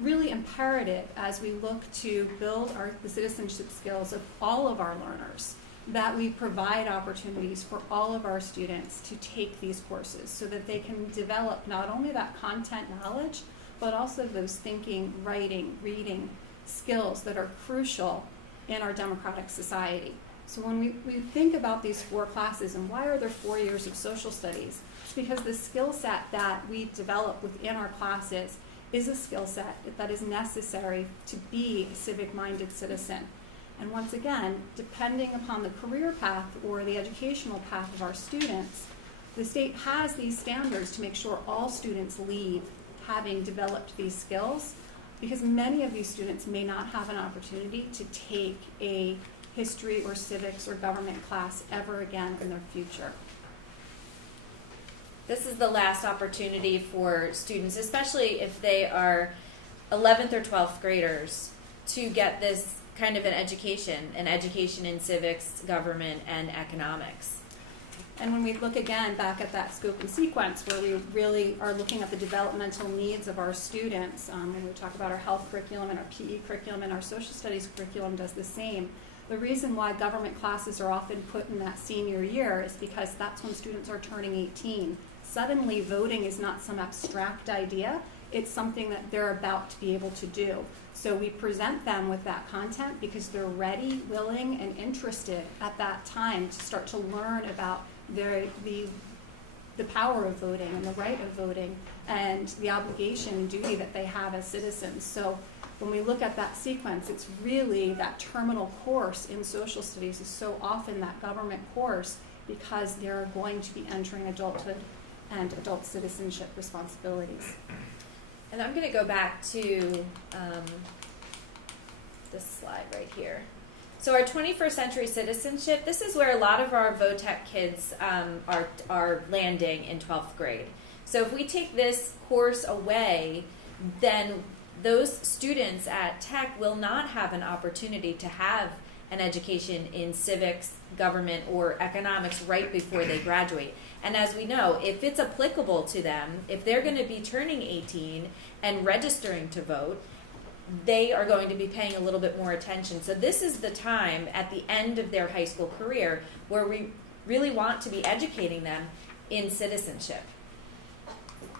really imperative as we look to build the citizenship skills of all of our learners that we provide opportunities for all of our students to take these courses so that they can develop not only that content knowledge, but also those thinking, writing, reading skills that are crucial in our democratic society. So when we think about these 4 classes and why are there 4 years of social studies, it's because the skill set that we develop within our classes is a skill set that is necessary to be a civic-minded citizen. And once again, depending upon the career path or the educational path of our students, the state has these standards to make sure all students leave having developed these skills, because many of these students may not have an opportunity to take a history or civics or government class ever again in their future. This is the last opportunity for students, especially if they are 11th or 12th graders, to get this kind of an education in civics, government, and economics. And when we look again back at that scope and sequence where we really are looking at the developmental needs of our students, when we talk about our health curriculum and our PE curriculum and our social studies curriculum does the same. The reason why government classes are often put in that senior year is because that's when students are turning 18. Suddenly voting is not some abstract idea, it's something that they're about to be able to do. So we present them with that content because they're ready, willing, and interested at that time to start to learn about the power of voting and the right of voting and the obligation and duty that they have as citizens. So when we look at that sequence, it's really that terminal course in social studies is so often that government course because they're going to be entering adulthood and adult citizenship responsibilities. And I'm going to go back to this slide right here. So our 21st century citizenship, this is where a lot of our VOTEC kids are landing in 12th grade. So if we take this course away, then those students at Tech will not have an opportunity to have an education in civics, government, or economics right before they graduate. And as we know, if it's applicable to them, if they're going to be turning 18 and registering to vote, they are going to be paying a little bit more attention. So this is the time at the end of their high school career where we really want to be educating them in citizenship.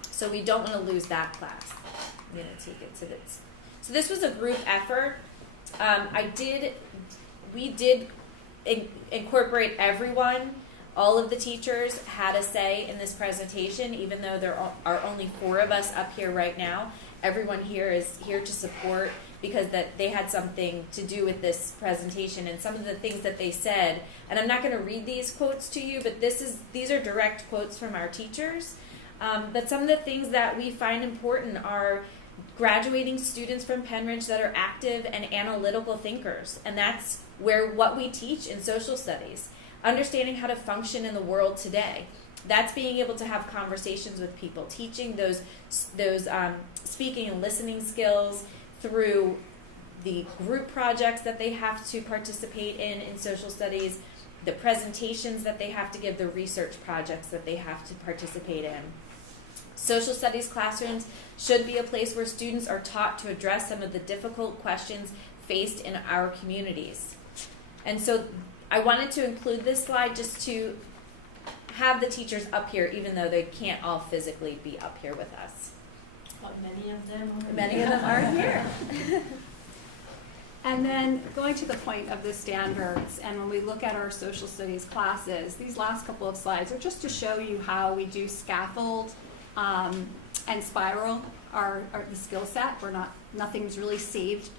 So we don't want to lose that class. I'm going to take it to this. So this was a group effort. We did incorporate everyone. All of the teachers had a say in this presentation, even though there are only 4 of us up here right now. Everyone here is here to support because that they had something to do with this presentation and some of the things that they said. And I'm not going to read these quotes to you, but these are direct quotes from our teachers. But some of the things that we find important are graduating students from Penridge that are active and analytical thinkers. And that's what we teach in social studies. Understanding how to function in the world today. That's being able to have conversations with people, teaching those speaking and listening skills through the group projects that they have to participate in social studies, the presentations that they have to give, the research projects that they have to participate in. Social studies classrooms should be a place where students are taught to address some of the difficult questions faced in our communities. And so I wanted to include this slide just to have the teachers up here, even though they can't all physically be up here with us. But many of them are here. And then going to the point of the standards, and when we look at our social studies classes, these last couple of slides are just to show you how we do scaffold and spiral the skill set. Nothing's really saved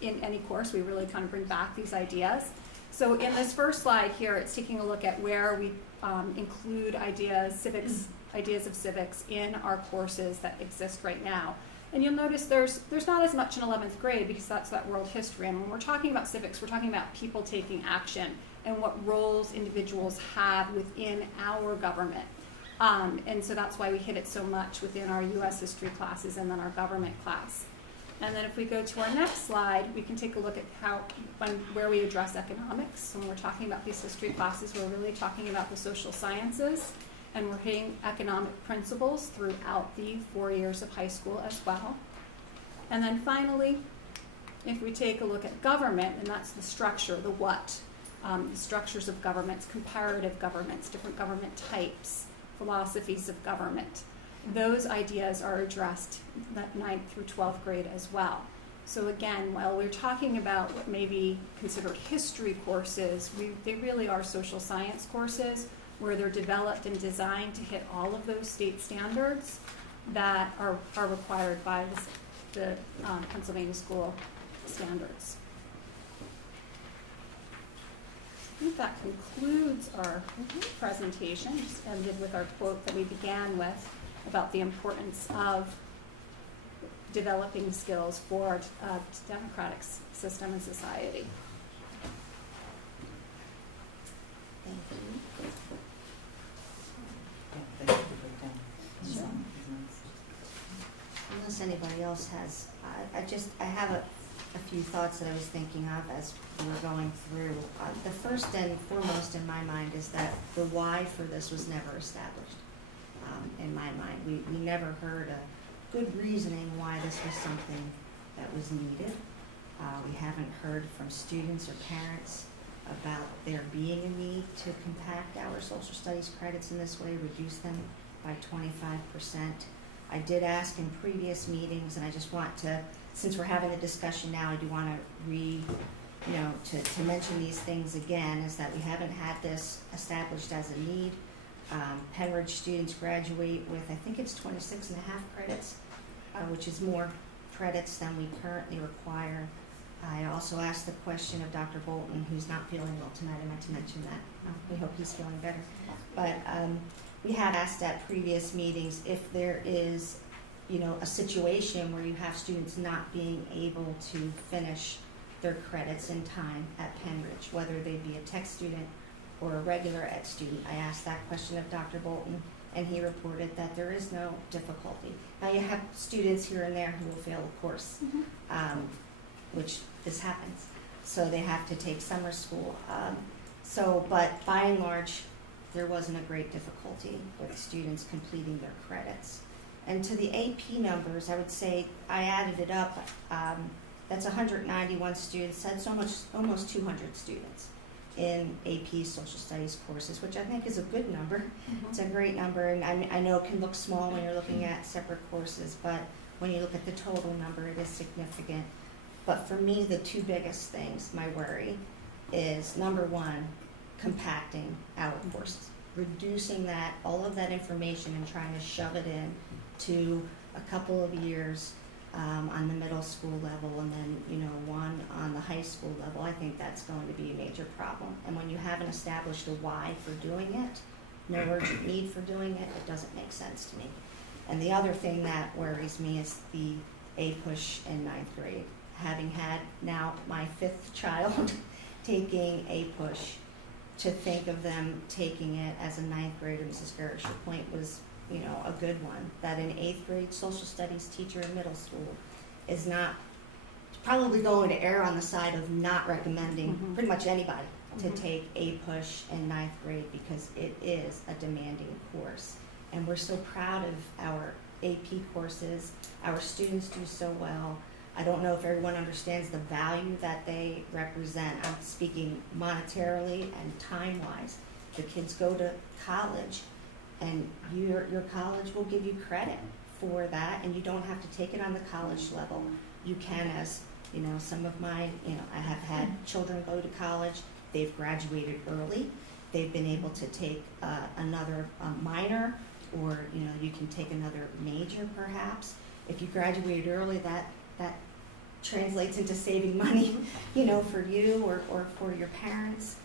in any course. We really kind of bring back these ideas. So in this first slide here, it's taking a look at where we include ideas of civics in our courses that exist right now. And you'll notice there's not as much in 11th grade because that's that world history. And when we're talking about civics, we're talking about people taking action and what roles individuals have within our government. And so that's why we hit it so much within our U.S. history classes and then our government class. And then if we go to our next slide, we can take a look at where we address economics. So when we're talking about these history classes, we're really talking about the social sciences, and we're hitting economic principles throughout the 4 years of high school as well. And then finally, if we take a look at government, and that's the structure, the what, the structures of governments, comparative governments, different government types, philosophies of government. Those ideas are addressed at 9th through 12th grade as well. So again, while we're talking about what may be considered history courses, they really are social science courses where they're developed and designed to hit all of those state standards that are required by the Pennsylvania school standards. I think that concludes our presentation. Just ended with our quote that we began with about the importance of developing skills for a democratic system and society. Thank you. Yeah, thank you for the breakdown. Sure. Unless anybody else has, I have a few thoughts that I was thinking of as we were going through. The first and foremost in my mind is that the why for this was never established. In my mind, we never heard a good reasoning why this was something that was needed. We haven't heard from students or parents about there being a need to compact our social studies credits in this way, reduce them by 25%. I did ask in previous meetings, and I just want to, since we're having a discussion now, I do want to you know, to mention these things again is that we haven't had this established as a need. Penridge students graduate with, I think it's 26.5 credits, which is more credits than we currently require. I also asked the question of Dr. Bolton, who's not feeling well tonight. I meant to mention that. We hope he's feeling better. But we had asked at previous meetings if there is, you know, a situation where you have students not being able to finish their credits in time at Penridge, whether they be a tech student or a regular ed student. I asked that question of Dr. Bolton, and he reported that there is no difficulty. Now, you have students here and there who will fail a course, which this happens. So they have to take summer school. But by and large, there wasn't a great difficulty with students completing their credits. And to the AP numbers, I would say I added it up. That's 191 students. That's almost 200 students in AP Social Studies courses, which I think is a good number. It's a great number, and I know it can look small when you're looking at separate courses, but when you look at the total number, it is significant. But for me, the two biggest things, my worry, is number one, compacting our courses, reducing that, all of that information and trying to shove it in to a couple of years on the middle school level and then, you know, one on the high school level. I think that's going to be a major problem. And when you haven't established a why for doing it, no urgent need for doing it, it doesn't make sense to me. And the other thing that worries me is the APUSH in 9th grade. Having had now my 5th child taking APUSH, to think of them taking it as a 9th grader, Mrs. Gerrish, your point was, you know, a good one, that an 8th grade social studies teacher in middle school is not, probably going to err on the side of not recommending pretty much anybody to take APUSH in 9th grade, because it is a demanding course. And we're so proud of our AP courses. Our students do so well. I don't know if everyone understands the value that they represent. I'm speaking monetarily and time-wise. The kids go to college, and your college will give you credit for that, and you don't have to take it on the college level. You can, as you know, some of my, you know, I have had children go to college. They've graduated early. They've been able to take another minor, or you know, you can take another major perhaps. If you graduated early, that translates into saving money, you know, for you or for your parents.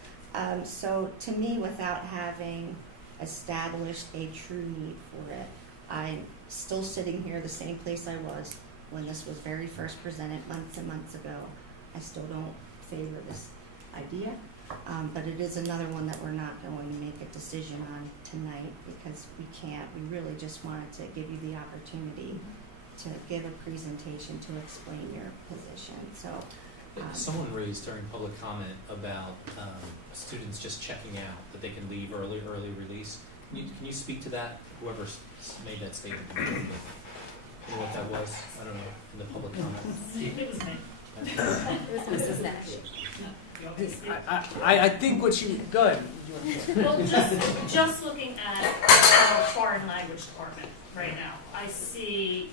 So to me, without having established a true need for it, I'm still sitting here the same place I was when this was very first presented months and months ago. I still don't favor this idea, but it is another one that we're not going to make a decision on tonight, because we can't. We really just wanted to give you the opportunity to give a presentation to explain your position. So Someone raised during public comment about students just checking out, that they can leave early release. Can you speak to that? Whoever made that statement, you know what that was? I don't know, in the public comment. It was me. It was Mrs. Nash. I think what you, good. Well, just looking at our foreign language department right now, I see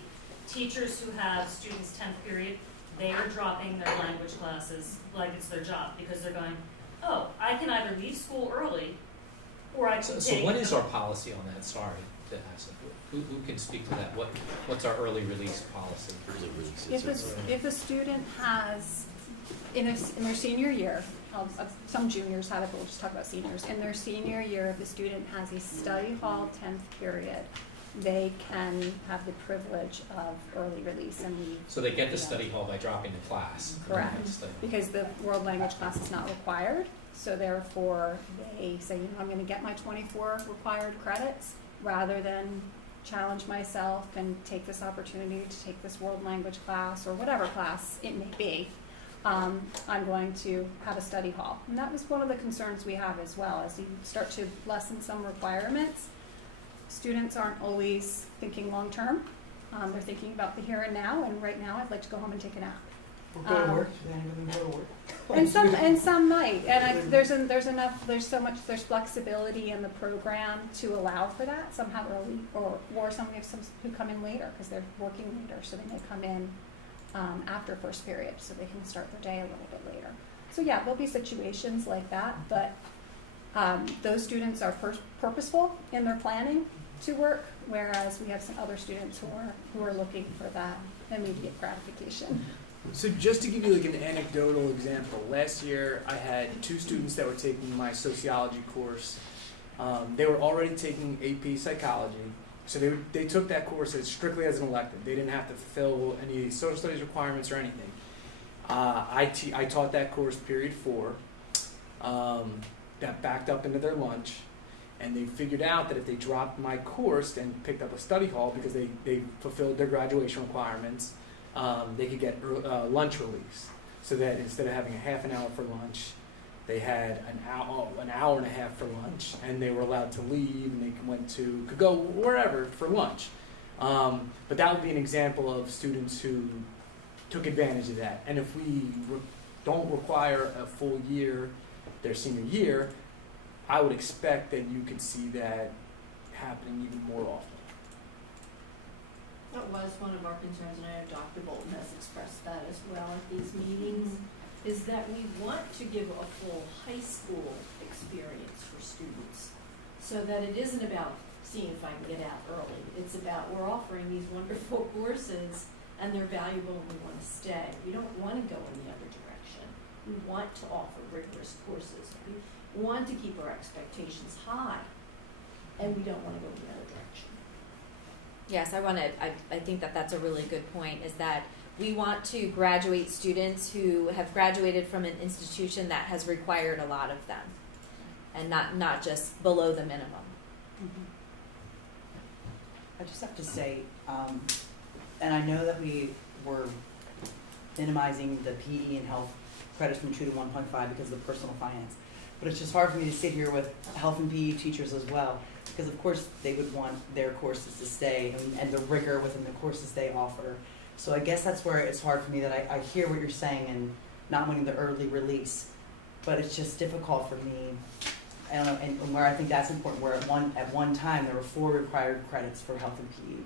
teachers who have students 10th period, they are dropping their language classes like it's their job, because they're going, oh, I can either leave school early, or I can take... So what is our policy on that? Sorry to ask. Who can speak to that? What's our early release policy? If a student has, in their senior year, some juniors have it, but we'll just talk about seniors. In their senior year, if the student has a study hall 10th period, they can have the privilege of early release and leave. So they get the study hall by dropping the class. Correct, because the world language class is not required, so therefore they say, you know, I'm going to get my 24 required credits rather than challenge myself and take this opportunity to take this world language class or whatever class it may be. I'm going to have a study hall. And that was one of the concerns we have as well. As you start to lessen some requirements, students aren't always thinking long term. They're thinking about the here and now, and right now I'd like to go home and take a nap. Or go to work, then go to work. And some might. And there's flexibility in the program to allow for that. Some have early, or some have some who come in later because they're working later, so they may come in after first period, so they can start their day a little bit later. So yeah, there'll be situations like that, but those students are purposeful in their planning to work, whereas we have some other students who are looking for that immediate gratification. So just to give you like an anecdotal example, last year I had 2 students that were taking my sociology course. They were already taking AP psychology, so they took that course as strictly as an elective. They didn't have to fulfill any social studies requirements or anything. I taught that course period 4. That backed up into their lunch, and they figured out that if they dropped my course and picked up a study hall because they fulfilled their graduation requirements, they could get lunch release. So that instead of having a half an hour for lunch, they had an hour and a half for lunch, and they were allowed to leave, and they could go wherever for lunch. But that would be an example of students who took advantage of that. And if we don't require a full year their senior year, I would expect that you could see that happening even more often. That was one of our concerns, and I know Dr. Bolton has expressed that as well at these meetings, is that we want to give a full high school experience for students, so that it isn't about seeing if I can get out early. It's about we're offering these wonderful courses, and they're valuable, and we want to stay. We don't want to go in the other direction. We want to offer rigorous courses. We want to keep our expectations high, and we don't want to go in the other direction. Yes, I think that that's a really good point, is that we want to graduate students who have graduated from an institution that has required a lot of them, and not just below the minimum. I just have to say, and I know that we were minimizing the PE and health credits from 2 to 1.5 because of the personal finance, but it's just hard for me to sit here with health and PE teachers as well, because of course they would want their courses to stay and the rigor within the courses they offer. So I guess that's where it's hard for me, that I hear what you're saying and not wanting the early release, but it's just difficult for me. I don't know, and where I think that's important, where at one time there were 4 required credits for health and PE.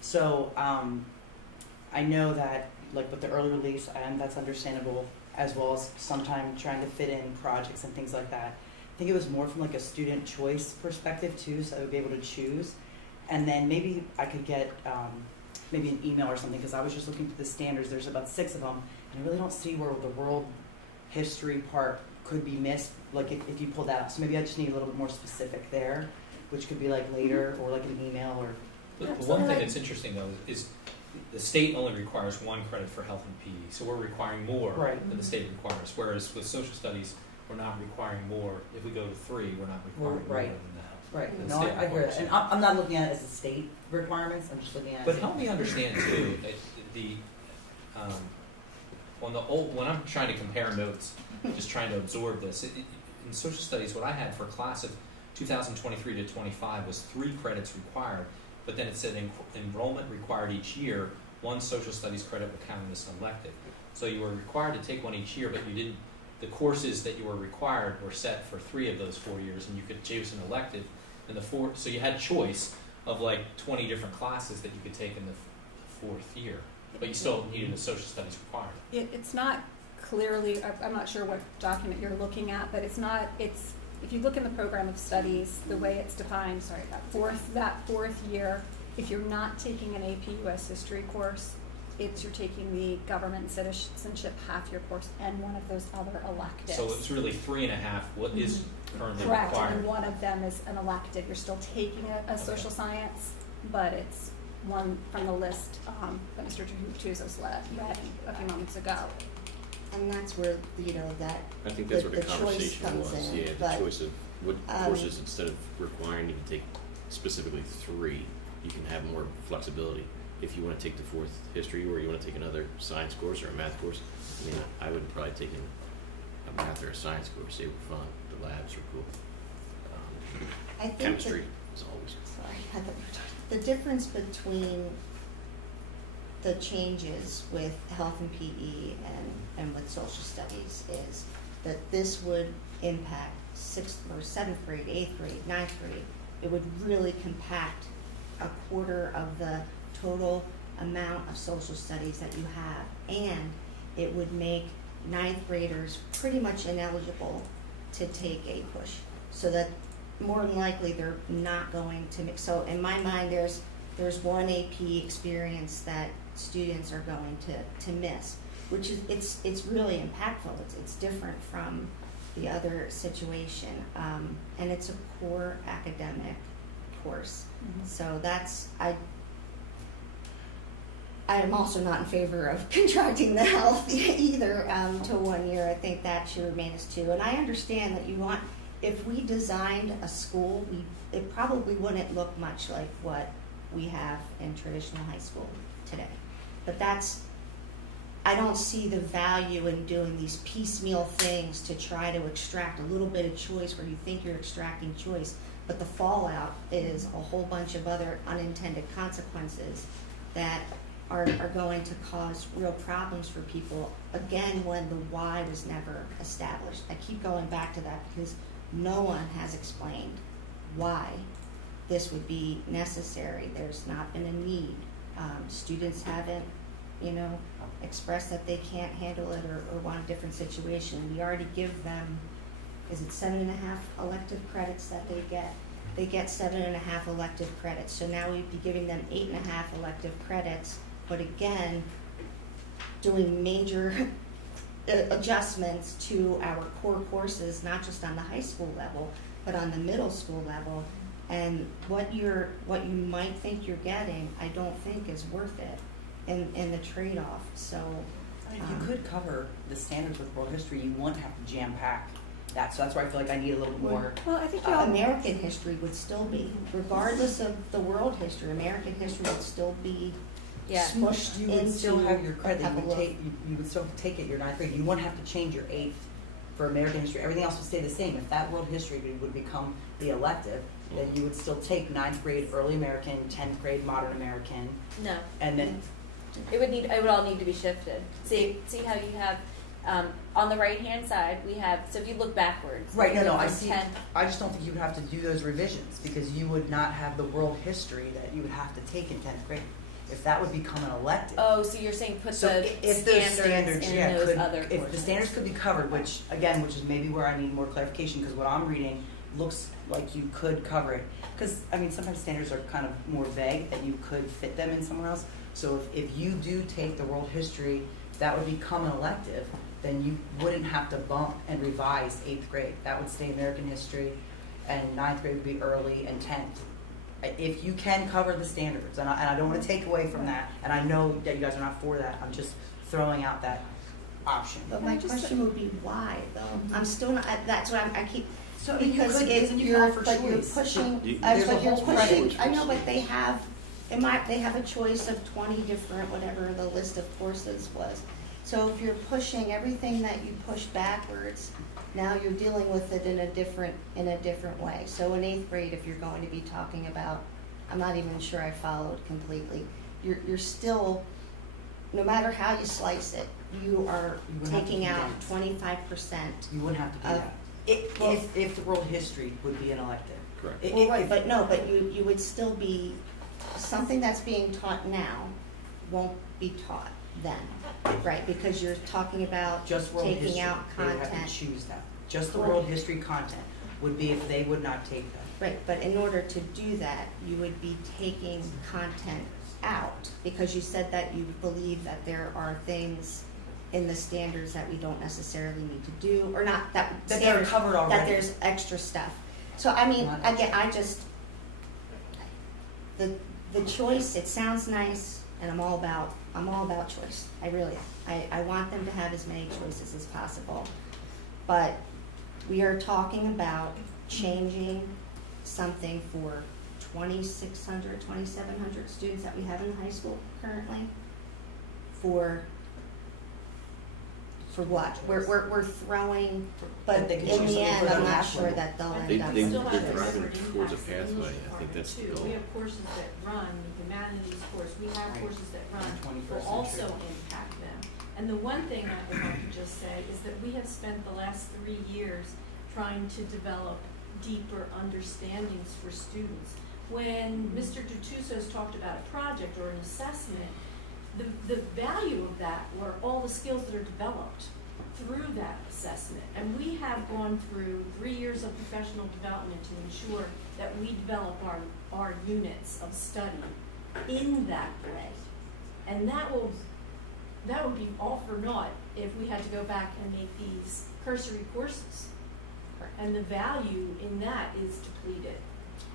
So I know that, like with the early release, and that's understandable, as well as sometimes trying to fit in projects and things like that. I think it was more from like a student choice perspective too, so I would be able to choose. And then maybe I could get maybe an email or something, because I was just looking through the standards. There's about 6 of them, and I really don't see where the world history part could be missed, like if you pull that out. So maybe I just need a little bit more specific there, which could be like later, or like an email, or... The one thing that's interesting though is the state only requires 1 credit for health and PE, so we're requiring more than the state requires. Whereas with social studies, we're not requiring more. If we go to 3, we're not requiring more than that. Right. No, I hear that. And I'm not looking at it as the state requirements. I'm just looking at it. But help me understand too, when I'm trying to compare notes, just trying to absorb this. In social studies, what I had for class of 2023 to 25 was 3 credits required, but then it said enrollment required each year, 1 social studies credit would count as an elective. So you were required to take one each year, but you didn't. The courses that you were required were set for 3 of those 4 years, and you could choose an elective in the 4th. So you had choice of like 20 different classes that you could take in the 4th year, but you still needed a social studies requirement. It's not clearly, I'm not sure what document you're looking at, but if you look in the program of studies, the way it's defined, that 4th year, if you're not taking an AP US history course, you're taking the government citizenship half-year course and one of those other electives. So it's really 3.5 what is currently Correct, required. and one of them is an elective. You're still taking a social science, but it's one from the list that Mr. Tuzos read a few moments ago. And that's where, that I think that's what the choice conversation comes was, in. yeah, the But, choice of what courses, instead of requiring you to take specifically 3, you can have more flexibility. If you want to take the 4th history, or you want to take another science course or a math course, I mean, I would probably take a math or a science course. They were fun. The labs were cool. I think Chemistry is always cool. Sorry, I thought we were talking. The difference between the changes with health and PE and with social studies is that this would impact 6th or 7th grade, 8th grade, 9th grade. It would really compact a quarter of the total amount of social studies that you have, and it would make ninth graders pretty much ineligible to take a push. So that more than likely they're not going to mix. So in my mind, there's one AP experience that students are going to miss, which is it's really impactful. It's different from the other situation, and it's a core academic course. So that's I am also not in favor of contracting the health either to 1 year. I think that should remain as 2. And I understand that you want, if we designed a school, it probably wouldn't look much like what we have in traditional high school today. But I don't see the value in doing these piecemeal things to try to extract a little bit of choice where you think you're extracting choice, but the fallout is a whole bunch of other unintended consequences that are going to cause real problems for people, again, when the why was never established. I keep going back to that because no one has explained why this would be necessary. There's not been a need. Students haven't, expressed that they can't handle it or want a different situation. We already give them, is it 7.5 elective credits that they get? They get 7.5 elective credits. So now we'd be giving them 8.5 elective credits, but again, doing major adjustments to our core courses, not just on the high school level, but on the middle school level. And what you might think you're getting, I don't think is worth it in the trade-off. So I mean, if you could cover the standards with world history, you wouldn't have to jam pack that. So that's why I feel like I need a little bit more. Well, I think American history would still be, regardless of the world history, American history would still be smushed you would into still have your credit. a You would still take it your 9th grade. You wouldn't have to change your 8th for American history. Everything else would stay the same. If that world history would become the elective, then you would still take 9th grade early American, 10th grade modern American. No. And then it would all need to be shifted. See how you have on the right hand side we have, so if you look backwards. Right, no, I from see. 10. I just don't think you would have to do those revisions because you would not have the world history that you would have to take in 10th grade. If that would become an elective. Oh, so you're saying put the if those standards in yeah, those could, other if courses. the standards could be covered, which is maybe where I need more clarification because what I'm reading looks like you could cover it. Because I mean, sometimes standards are kind of more vague that you could fit them in somewhere else. So if you do take the world history, that would become an elective. Then you wouldn't have to bump and revise 8th grade. That would stay American history, and 9th grade would be early and 10th. If you can cover the standards, and I don't want to take away from that, and I know that you guys are not for that, I'm just throwing out that option. But my question would be why, though? I'm still not. That's what I keep. So because if you're pushing, but you're pushing. I know, but they have. They have a choice of 20 different, whatever the list of courses was. So if you're pushing everything that you push backwards, now you're dealing with it in a different way. So in 8th grade, if you're going to be talking about, I'm not even sure I followed completely. You're still, no matter how you slice it, you are taking out 25%. You wouldn't have to do that. If the world history would be an elective. Correct. But you would still be, something that's being taught now won't be taught then, right? Because you're talking about Just world taking history. out They would have content. to choose that. Just the world history content would be if they would not take that. Right, but in order to do that, you would be taking content out because you said that you believe that there are things in the standards that we don't necessarily need to do, or not that That they're standards, covered already. that there's extra stuff. So I mean, again, the choice, it sounds nice, and I'm all about choice. I really am. I want them to have as many choices as possible. But we are talking about changing something for 2,600, 2,700 students that we have in the high school currently. For what? We're throwing, but They in could choose the something end, for I'm their not math sure level. that they'll They- end up. they- with they're that. driving towards a pathway. I think that's the goal. We have courses that run, the humanities course, we have Right. courses that run, 21st will also century. impact them. And the one thing I would like to just say is that we have spent the last 3 years trying to develop deeper understandings for students. When Mr. Dutusos talked about a project or an assessment, the value of that were all the skills that are developed that assessment. And we have gone through 3 years of professional development to ensure that we develop our units of study in that way. And that would be all for naught if we had to go back and make these cursory courses. And the value in that is depleted.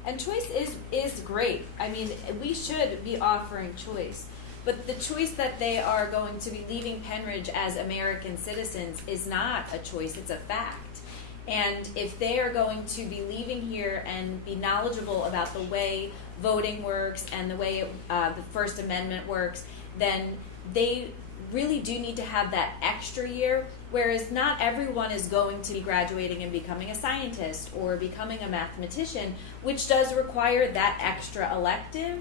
And choice is great. I mean, we should be offering choice. But the choice that they are going to be leaving Penridge as American citizens is not a choice, it's a fact. And if they are going to be leaving here and be knowledgeable about the way voting works and the way the First Amendment works, then they really do need to have that extra year, whereas not everyone is going to be graduating and becoming a scientist or becoming a mathematician, which does require that extra elective.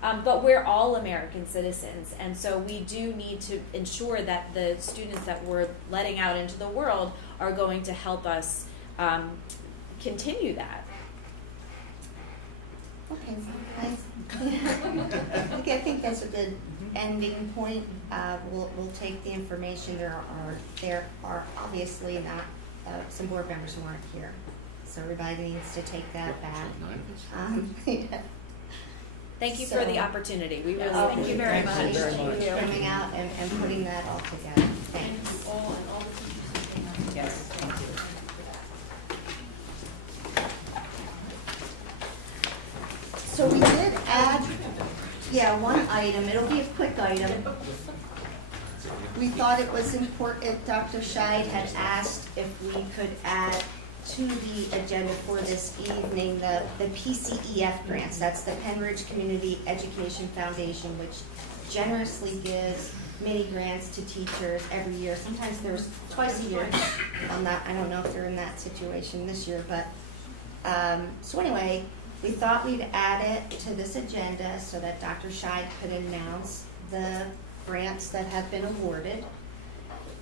But we're all American citizens, and so we do need to ensure that the students that we're letting out into the world are going to help us continue that. Okay, nice. Okay, I think that's a good ending point. We'll take the information. There are obviously not some board members who aren't here, so everybody needs to take that back. Thank you for the opportunity. We really Thank you very much. Thank you. Coming out and putting that all together. Thanks. And all the teachers who came out. Yes, thank you. So we did add, one item. It'll be a quick item. We thought it was important, Dr. Scheid had asked if we could add to the agenda for this evening the PCEF grants. That's the Penridge Community Education Foundation, which generously gives mini grants to teachers every year. Sometimes there's twice a year. I don't know if they're in that situation this year, but so anyway, we thought we'd add it to this agenda so that Dr. Scheid could announce the grants that have been awarded,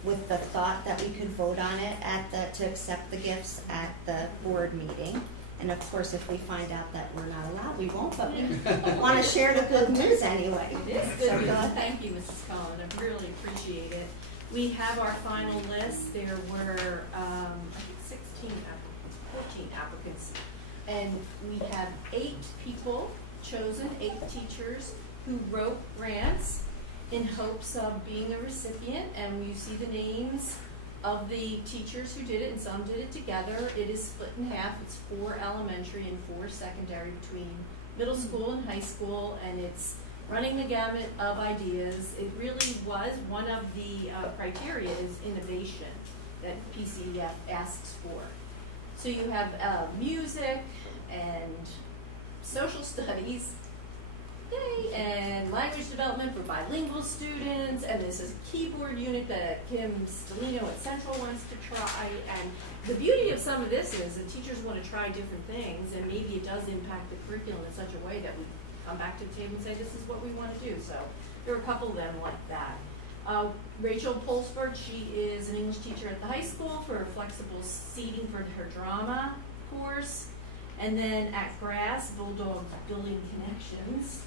with the thought that we could vote on it to accept the gifts at the board meeting. And of course, if we find out that we're not allowed, we won't, but we want to share the good news anyway. It is good news. Thank you, Mrs. Collin. I really appreciate it. We have our final list. There were, I think 14 applicants. And we have 8 people chosen, 8 teachers who wrote grants in hopes of being a recipient, and you see the names of the teachers who did it, and some did it together. It is split in half. It's 4 elementary and 4 secondary between middle school and high school, and it's running the gamut of ideas. It really was one of the criteria is innovation that PCEF asks for. So you have music and social studies, yay, and language development for bilingual students, and this is a keyboard unit that Kim Stellino at Central wants to try. And the beauty of some of this is that teachers want to try different things, and maybe it does impact the curriculum in such a way that we come back to the table and say, this is what we want to do. So there are a couple of them like that. Rachel Polsberg, she is an English teacher at the high school for flexible seating for her drama course. And then at Grass, Bulldogs Building Connections.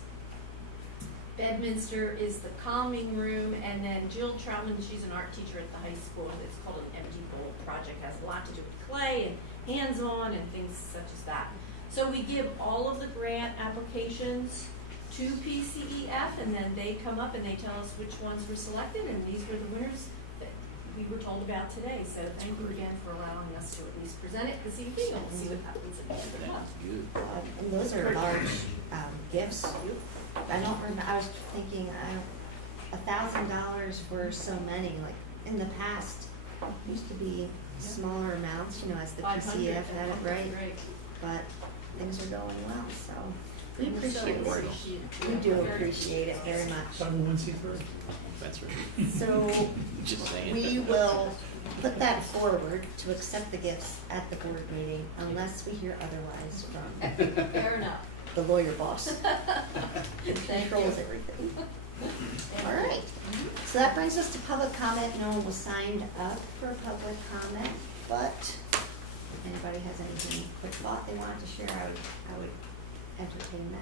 Bedminster is the calming room, and then Jill Troutman, she's an art teacher at the high school. It's called an Empty Bowl project. It has a lot to do with clay and hands-on and things such as that. So we give all of the grant applications to PCEF, and then they come up and they tell us which ones were selected, and these were the winners that we were told about today. So thank you again for allowing us to at least present it this evening, and we'll see what happens at the end of the month. And those are large gifts. I don't remember, I was thinking, $1,000 for so many, like in the past, it used to be smaller amounts, as the PCEF had it, right? But things are going well, so we appreciate it. We do appreciate it very much. 501c3. That's right. So Just saying. we will put that forward to accept the gifts at the board meeting unless we hear otherwise from Fair enough. the lawyer boss. Who Thank controls you. everything. All right. So that brings us to public comment. No one was signed up for public comment, but if anybody has anything, quick thought they wanted to share, I would entertain that.